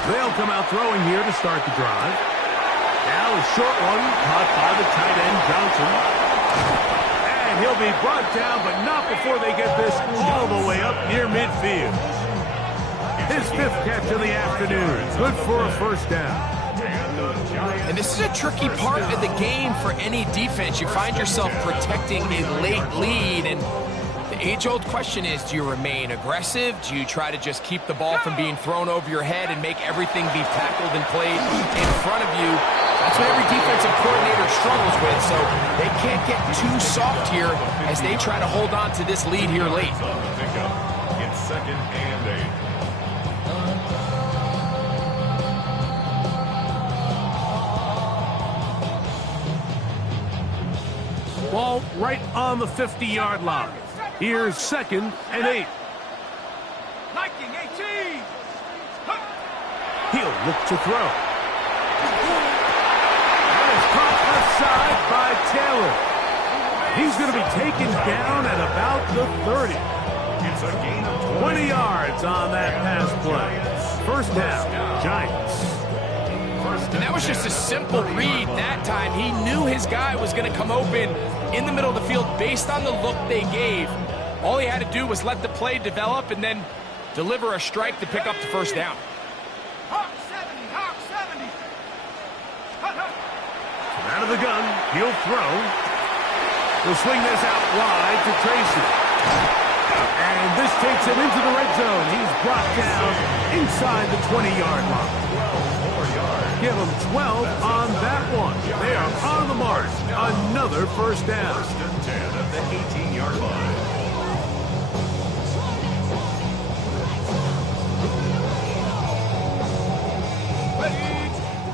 They'll come out throwing here to start the drive. Now a short one caught by the tight end, Johnson. And he'll be brought down, but not before they get this all the way up near midfield. His 5th catch of the afternoon. Good for a first down. And this is a tricky part of the game for any defense. You find yourself protecting a late lead, and the age-old question is, do you remain aggressive? Do you try to just keep the ball from being thrown over your head and make everything be tackled and played in front of you? That's what every defensive coordinator struggles with, so they can't get too soft here as they try to hold on to this lead here late. It's second and 8. Ball right on the 50-yard line. Here's second and 8. Liking 18. He'll look to throw. And it's caught left side by Taylor. He's going to be taken down at about the 30. It's a gain of 20 yards on that pass play. First down, Giants. And that was just a simple read that time. He knew his guy was going to come open in the middle of the field based on the look they gave. All he had to do was let the play develop and then deliver a strike to pick up the first down. Hawk 70, Hawk 70. Out of the gun, he'll throw. He'll swing this out wide to Tracy. And this takes him into the red zone. He's brought down inside the 20-yard line. Give him 12 on that one. They are on the mark. Another first down. First and 10 at the 18-yard line.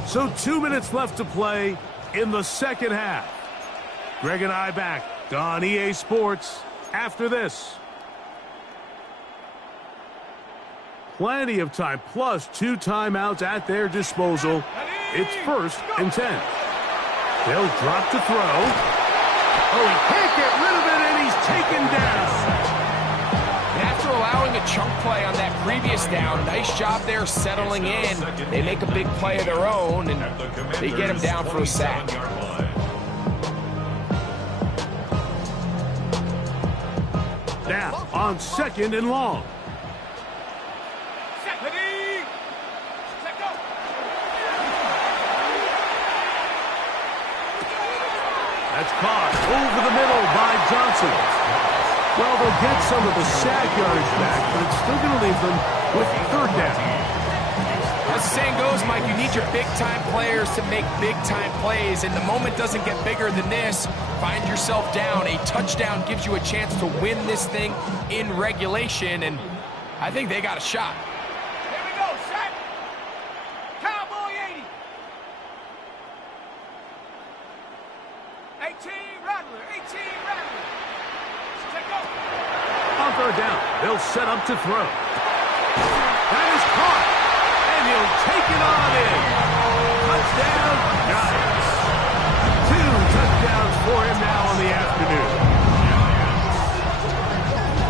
So 2 minutes left to play in the second half. Greg and I back on EA Sports after this. Plenty of time, plus 2 timeouts at their disposal. It's first and 10. They'll drop to throw. Oh, he can't get rid of it, and he's taken down. And after allowing a chunk play on that previous down, nice job there settling in. They make a big play of their own, and they get him down for a sack. Now, on 2nd and long. That's caught over the middle by Johnson. Well, they'll get some of the sack yardage back, but it's still going to leave them with 3rd down. As the saying goes, Mike, you need your big-time players to make big-time plays, and the moment doesn't get bigger than this. Find yourself down. A touchdown gives you a chance to win this thing in regulation, and I think they got a shot. Here we go, set. Cowboy 80. 18 Rattler, 18 Rattler. Check go. On 3rd down, they'll set up to throw. That is caught, and he'll take it on in. Touchdown, Giants. 2 touchdowns for him now in the afternoon.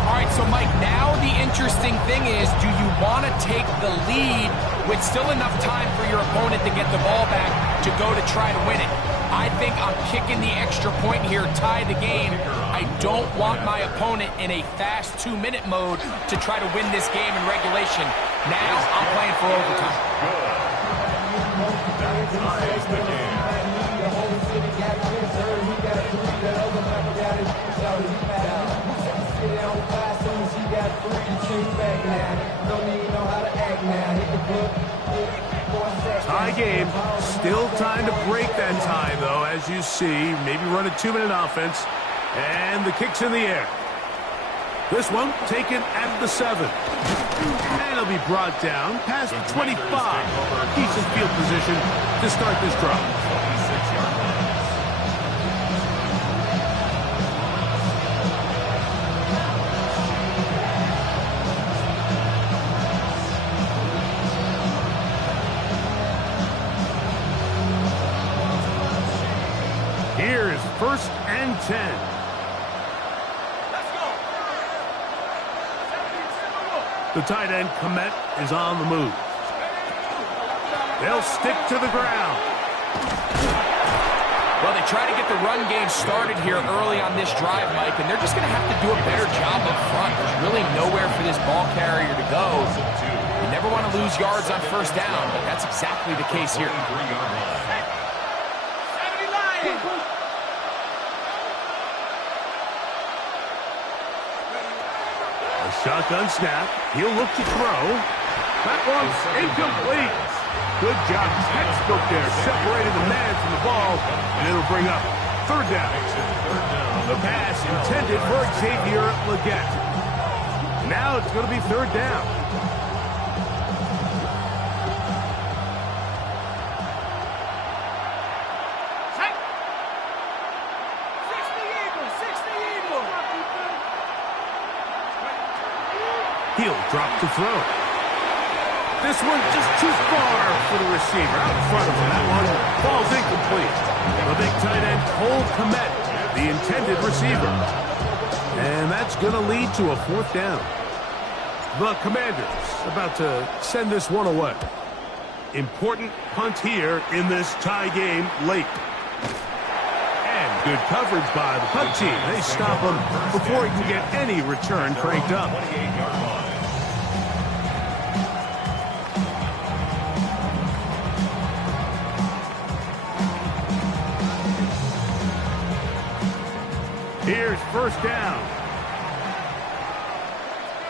All right, so Mike, now the interesting thing is, do you want to take the lead with still enough time for your opponent to get the ball back to go to try to win it? I think I'm kicking the extra point here, tie the game. I don't want my opponent in a fast 2-minute mode to try to win this game in regulation. Now I'm playing for overtime. That ties the game. Tie game. Still time to break that tie, though, as you see. Maybe run a 2-minute offense. And the kick's in the air. This one taken at the 7. And it'll be brought down past the 25. Decent field position to start this drive. 26-yard line. Here's 1st and 10. Let's go. The tight end, Komet, is on the move. They'll stick to the ground. Well, they try to get the run game started here early on this drive, Mike, and they're just going to have to do a better job up front. There's really nowhere for this ball carrier to go. You never want to lose yards on 1st down, but that's exactly the case here. 3-yard line. 70 Lions. A shotgun snap. He'll look to throw. That one's incomplete. Good job. Textbook there. Separated the man from the ball, and it'll bring up 3rd down. The pass intended for Xavier Legette. Now it's going to be 3rd down. Check. 60 Eagles, 60 Eagles. He'll drop to throw. This one just too far for the receiver. Out in front of him. That one falls incomplete. The big tight end, Cole Komet, the intended receiver. And that's going to lead to a 4th down. The Commanders about to send this one away. Important punt here in this tie game late. And good coverage by the punt team. They stop him before he can get any return cranked up. 28-yard line. Here's 1st down.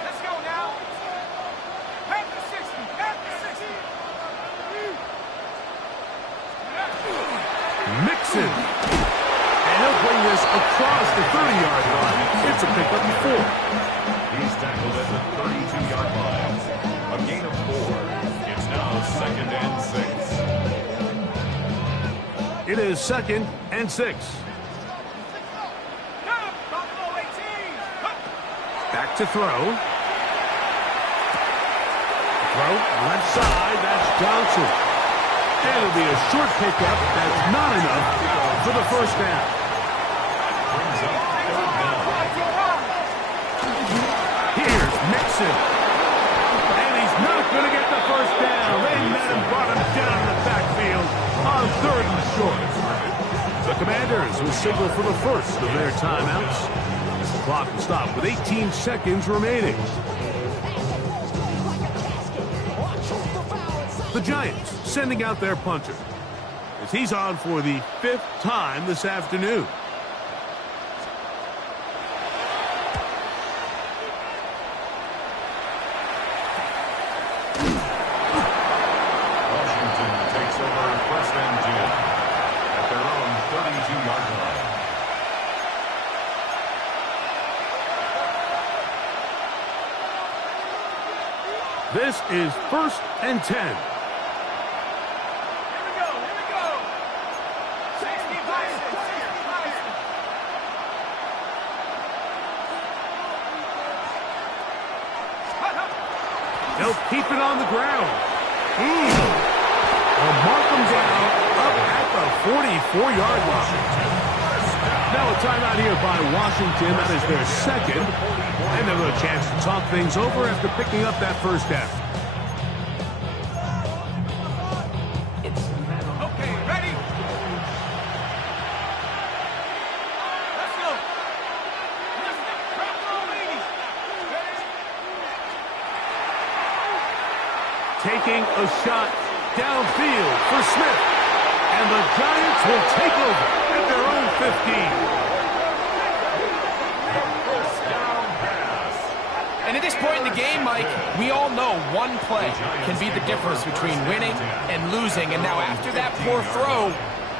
Let's go now. Back to 60. Back to 60. Mixon. And he'll bring this across the 30-yard line. It's a pickup of 4. He's tackled at the 32-yard line. A gain of 4. It's now 2nd and 6. It is 2nd and 6. Back to throw. Throw left side. That's Johnson. And it'll be a short pickup. That's not enough for the 1st down. will signal for the first of their timeouts. The clock will stop with 18 seconds remaining. The Giants sending out their punter, as he's on for the 5th time this afternoon. Washington takes over 1st and 10 at their own 32-yard line. This is 1st and 10. They'll keep it on the ground. They'll mark them down up at the 44-yard line. Now a timeout here by Washington. That is their second. And they'll have a chance to talk things over after picking up that first down. Okay, ready? Let's go. Let's go. Crack on, ladies. Taking a shot downfield for Smith. And the Giants will take over at their own 15. And at this point in the game, Mike, we all know one play can be the difference between winning and losing. And now after that poor throw,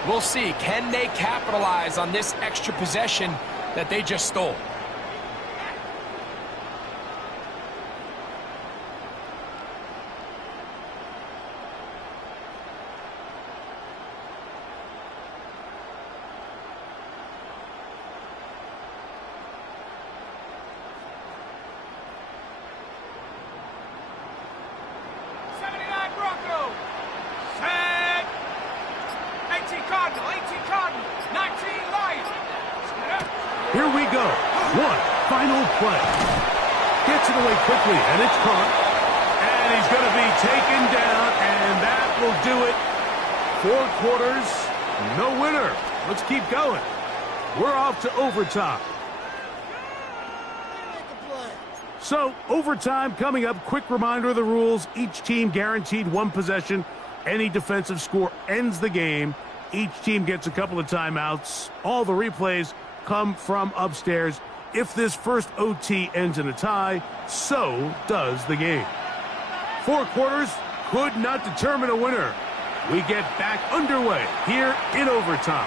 we'll see, can they capitalize on this extra possession that they just stole? Here we go. One final play. Gets it away quickly, and it's caught. And he's going to be taken down, and that will do it. 4 quarters, no winner. Let's keep going. We're off to overtime. So, overtime coming up. Quick reminder of the rules. Each team guaranteed 1 possession. Any defensive score ends the game. Each team gets a couple of timeouts. All the replays come from upstairs. If this first OT ends in a tie, so does the game. 4 quarters could not determine a winner. We get back underway here in overtime.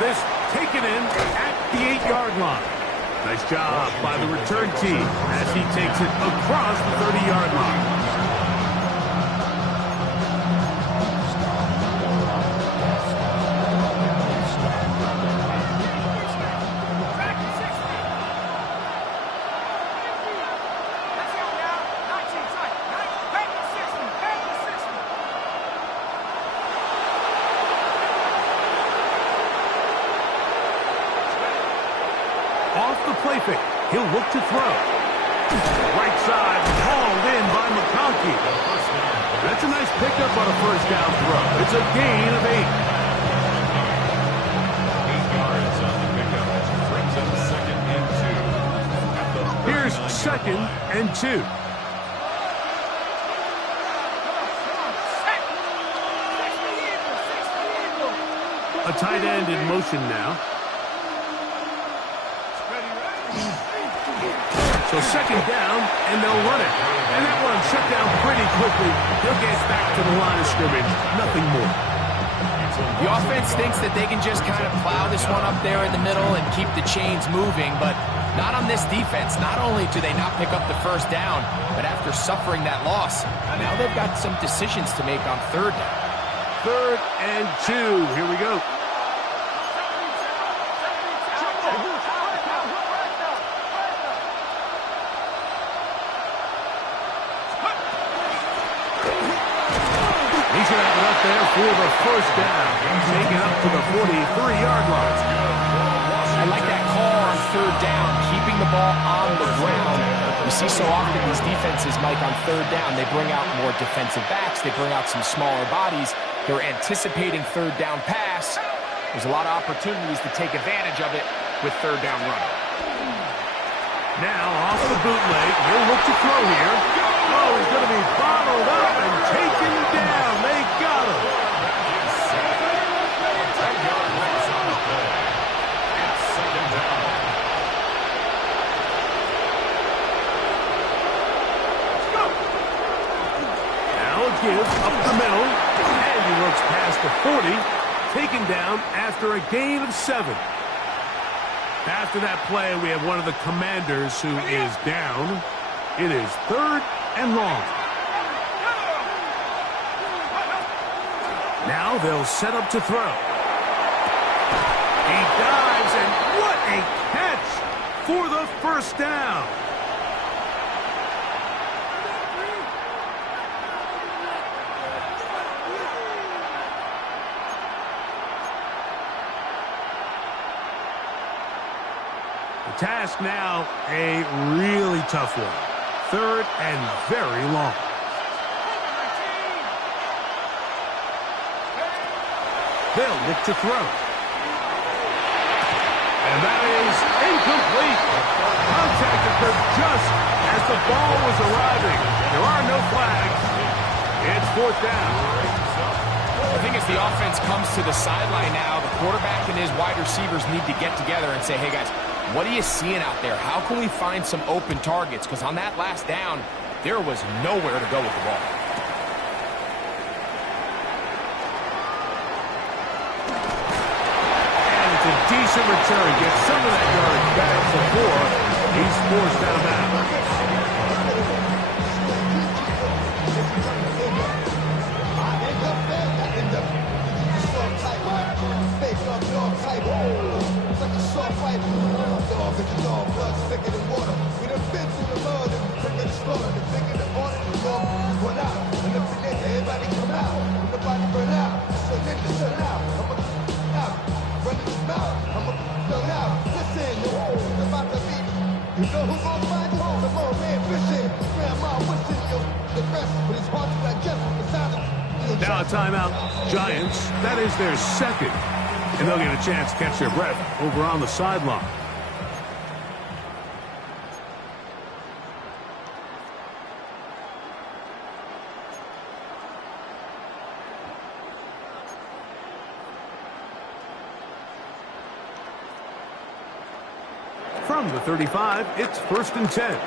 This taken in at the 8-yard line. Nice job by the return team as he takes it across the 30-yard line. Play fake. He'll look to throw. Right side, hauled in by McConkey. That's a nice pickup on a first down throw. It's a gain of 8. 8 yards on the pickup. Brings up 2nd and 2. Here's 2nd and 2. A tight end in motion now. So 2nd down, and they'll run it. And that one shut down pretty quickly. He'll get back to the line of scrimmage. Nothing more. The offense thinks that they can just kind of plow this one up there in the middle and keep the chains moving, but not on this defense. Not only do they not pick up the first down, but after suffering that loss, now they've got some decisions to make on 3rd down. 3rd and 2. Here we go. He should have it up there for the first down. Taken up to the 43-yard line. I like that call on 3rd down, keeping the ball on the ground. You see so often these defenses, Mike, on 3rd down, they bring out more defensive backs. They bring out some smaller bodies. They're anticipating 3rd down pass, There's a lot of opportunities to take advantage of it with third down running. Now off the bootleg, he'll look to throw here. Oh, he's going to be bottled up and taken down. They got him. Now a give up the middle, and he looks past the 40, taken down after a gain of 7. After that play, we have one of the Commanders who is down. It is 3rd and long. Now they'll set up to throw. He dives, and what a catch for the first down. The task now, a really tough one. 3rd and very long. They'll look to throw. And that is incomplete. Contact occurred just as the ball was arriving. There are no flags. It's 4th down. I think as the offense comes to the sideline now, the quarterback and his wide receivers need to get together and say, hey, guys, what are you seeing out there? How can we find some open targets? Because on that last down, there was nowhere to go with the ball. And it's a decent return. Gets some of that yardage back before he's forced out of bounds. Now a timeout. Giants, that is their 2nd. And they'll get a chance to catch their breath over on the sideline. From the 35, it's 1st and 10.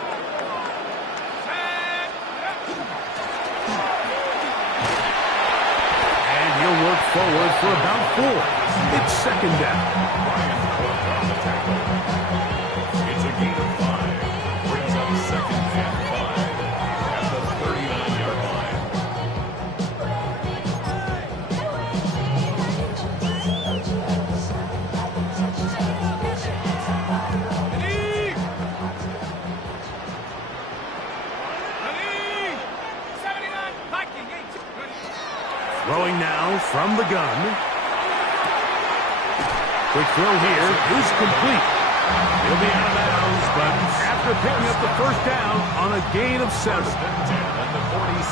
And he'll work forward for about 4. It's 2nd down. It's a gain of 5. Brings up 2nd and 5 at the 39-yard line. Throwing now from the gun. Quick throw here is complete. He'll be out of bounds, but after picking up the 1st down on a gain of 7.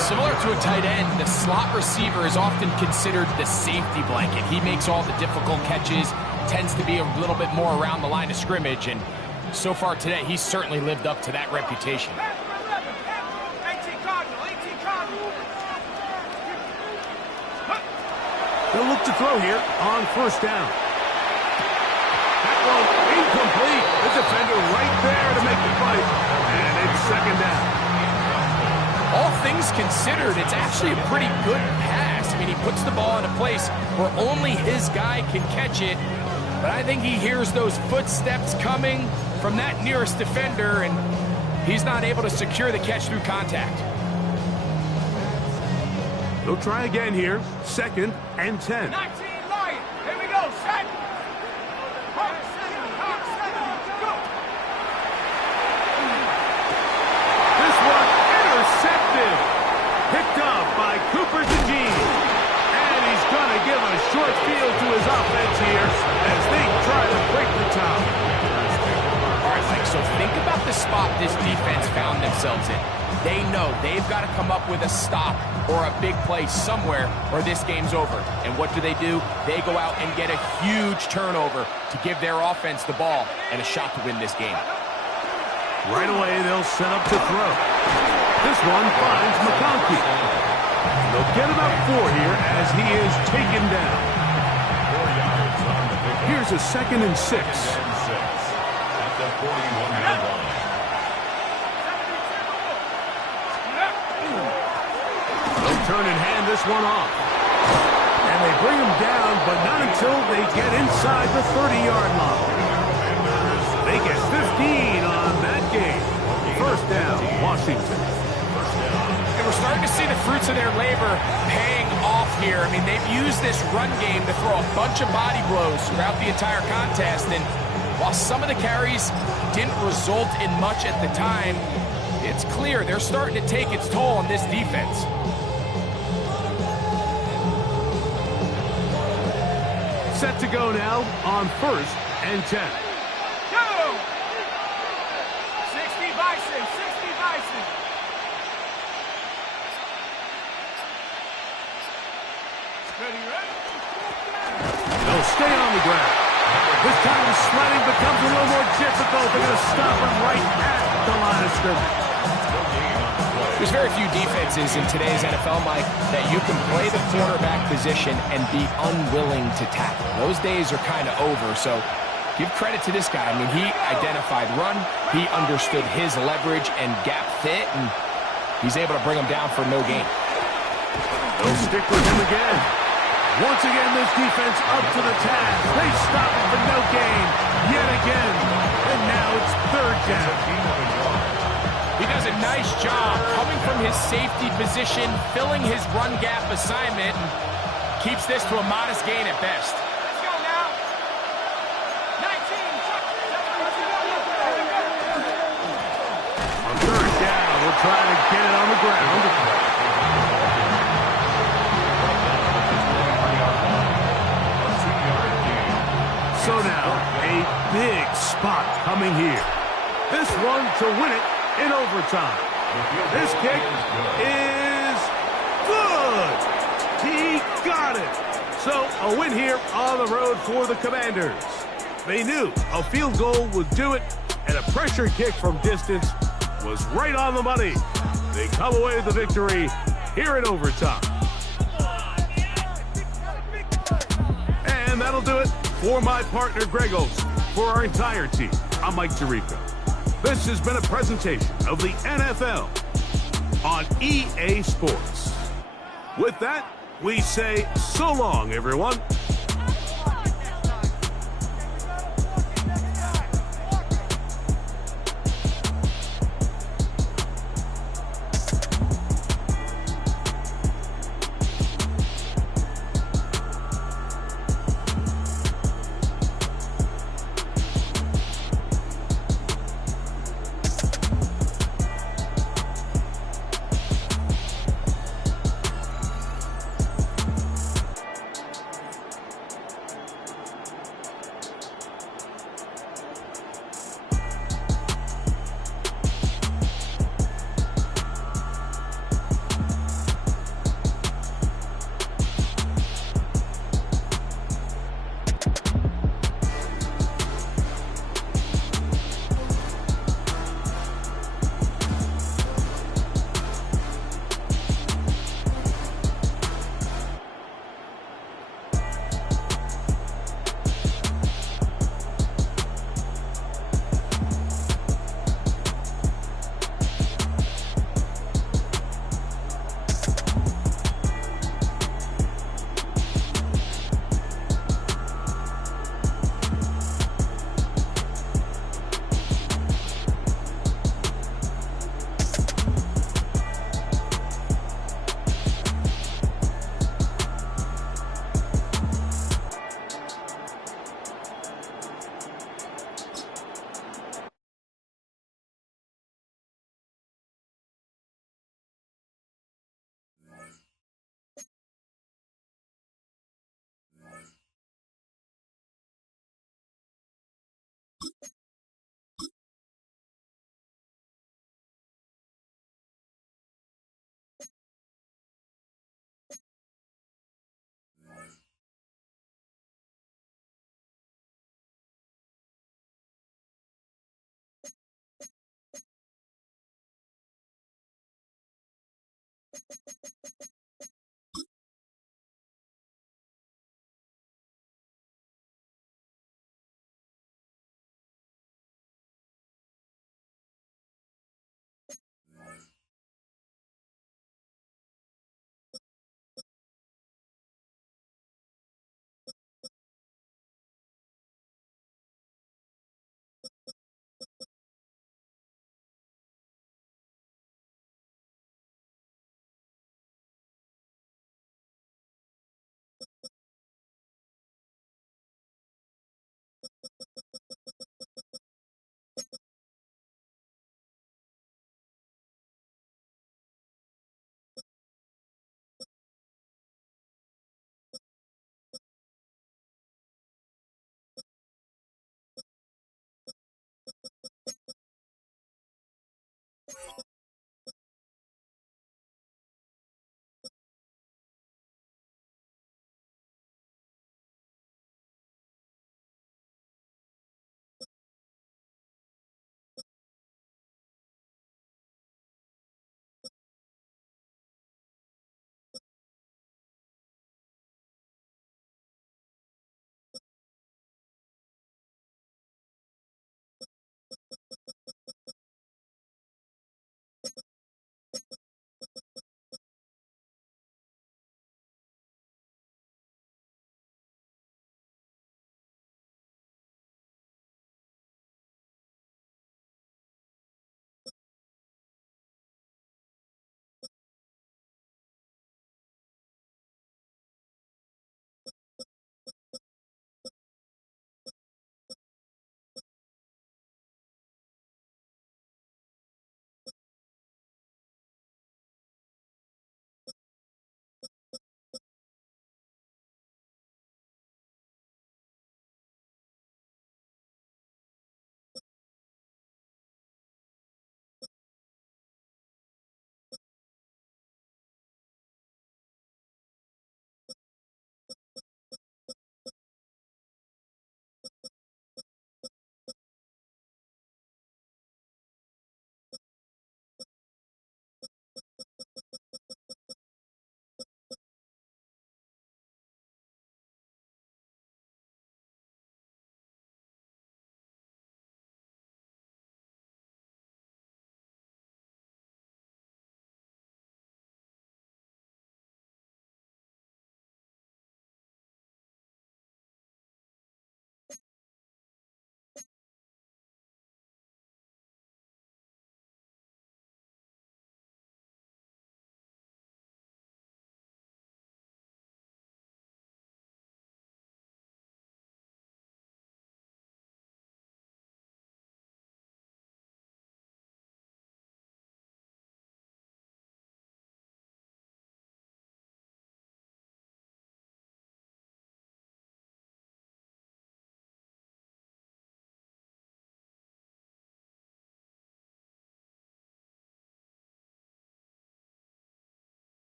Similar to a tight end, the slot receiver is often considered the safety blanket. He makes all the difficult catches, tends to be a little bit more around the line of scrimmage, and so far today, he's certainly lived up to that reputation. They'll look to throw here on 1st down. That one incomplete. The defender right there to make the fight. And it's 2nd down. All things considered, it's actually a pretty good pass. I mean, he puts the ball in a place where only his guy can catch it. But I think he hears those footsteps coming from that nearest defender, and he's not able to secure the catch through contact. They'll try again here. 2nd and 10. 19 Lion. Here we go. Set. This one intercepted. Picked up by Cooper DeJean. And he's going to give a short field to his offense here as they try to break the top. All right, Mike, so think think about the spot this defense found themselves in. They know they've got to come up with a stop or a big play somewhere or this game's over. And what do? They go out and get a huge turnover to give their offense the ball and a shot to win this game. Right away, they'll set up to throw. This one finds McConkey. They'll get about 4 here as he is taken down. 4 yards on the pickup. Here's a 2nd and 6. At the 41-yard line. They'll turn and hand this one off. And they bring him down, but not until they get inside the 30-yard line. They get 15 on that game. First down, Washington. And we're starting to see the fruits of their labor paying off here. I mean, they've used this run game to throw a bunch of body blows throughout the entire contest. And while some of the carries didn't result in much at the time, it's clear they're starting to take its toll on this defense. Set to go now on 1st and 10. Go! 60 Bison, 60 Bison. Ready? They'll stay on the ground. This time the sledding becomes a little more difficult. They're going to stop him right at the line of scrimmage. There's very few defenses in today's NFL, Mike, that you can play the quarterback position and be unwilling to tackle. Those days are kind of over, so give credit to this guy. I mean, he identified run, he understood his leverage and gap fit, and he's able to bring him down for no gain. They'll stick with him again. Once again, this defense up to the task. They stop him for no gain yet again. And now it's 3rd down. He does a nice job coming from his safety position, filling his run gap assignment, and keeps this to a modest gain at best. Let's go now. 19. On 3rd down, we'll try to get it on the ground. So now, a big spot coming here. This one to win it in overtime. This kick is good. He got it. So a win here on the road for the Commanders. They knew a field goal would do it, and a pressure kick from distance was right on the money. They come away with the victory here in overtime. And that'll do it for my partner, Greg Olson. For our entire team, I'm Mike Tirico. This has been a presentation of the NFL on EA Sports. With that, we say so long, everyone.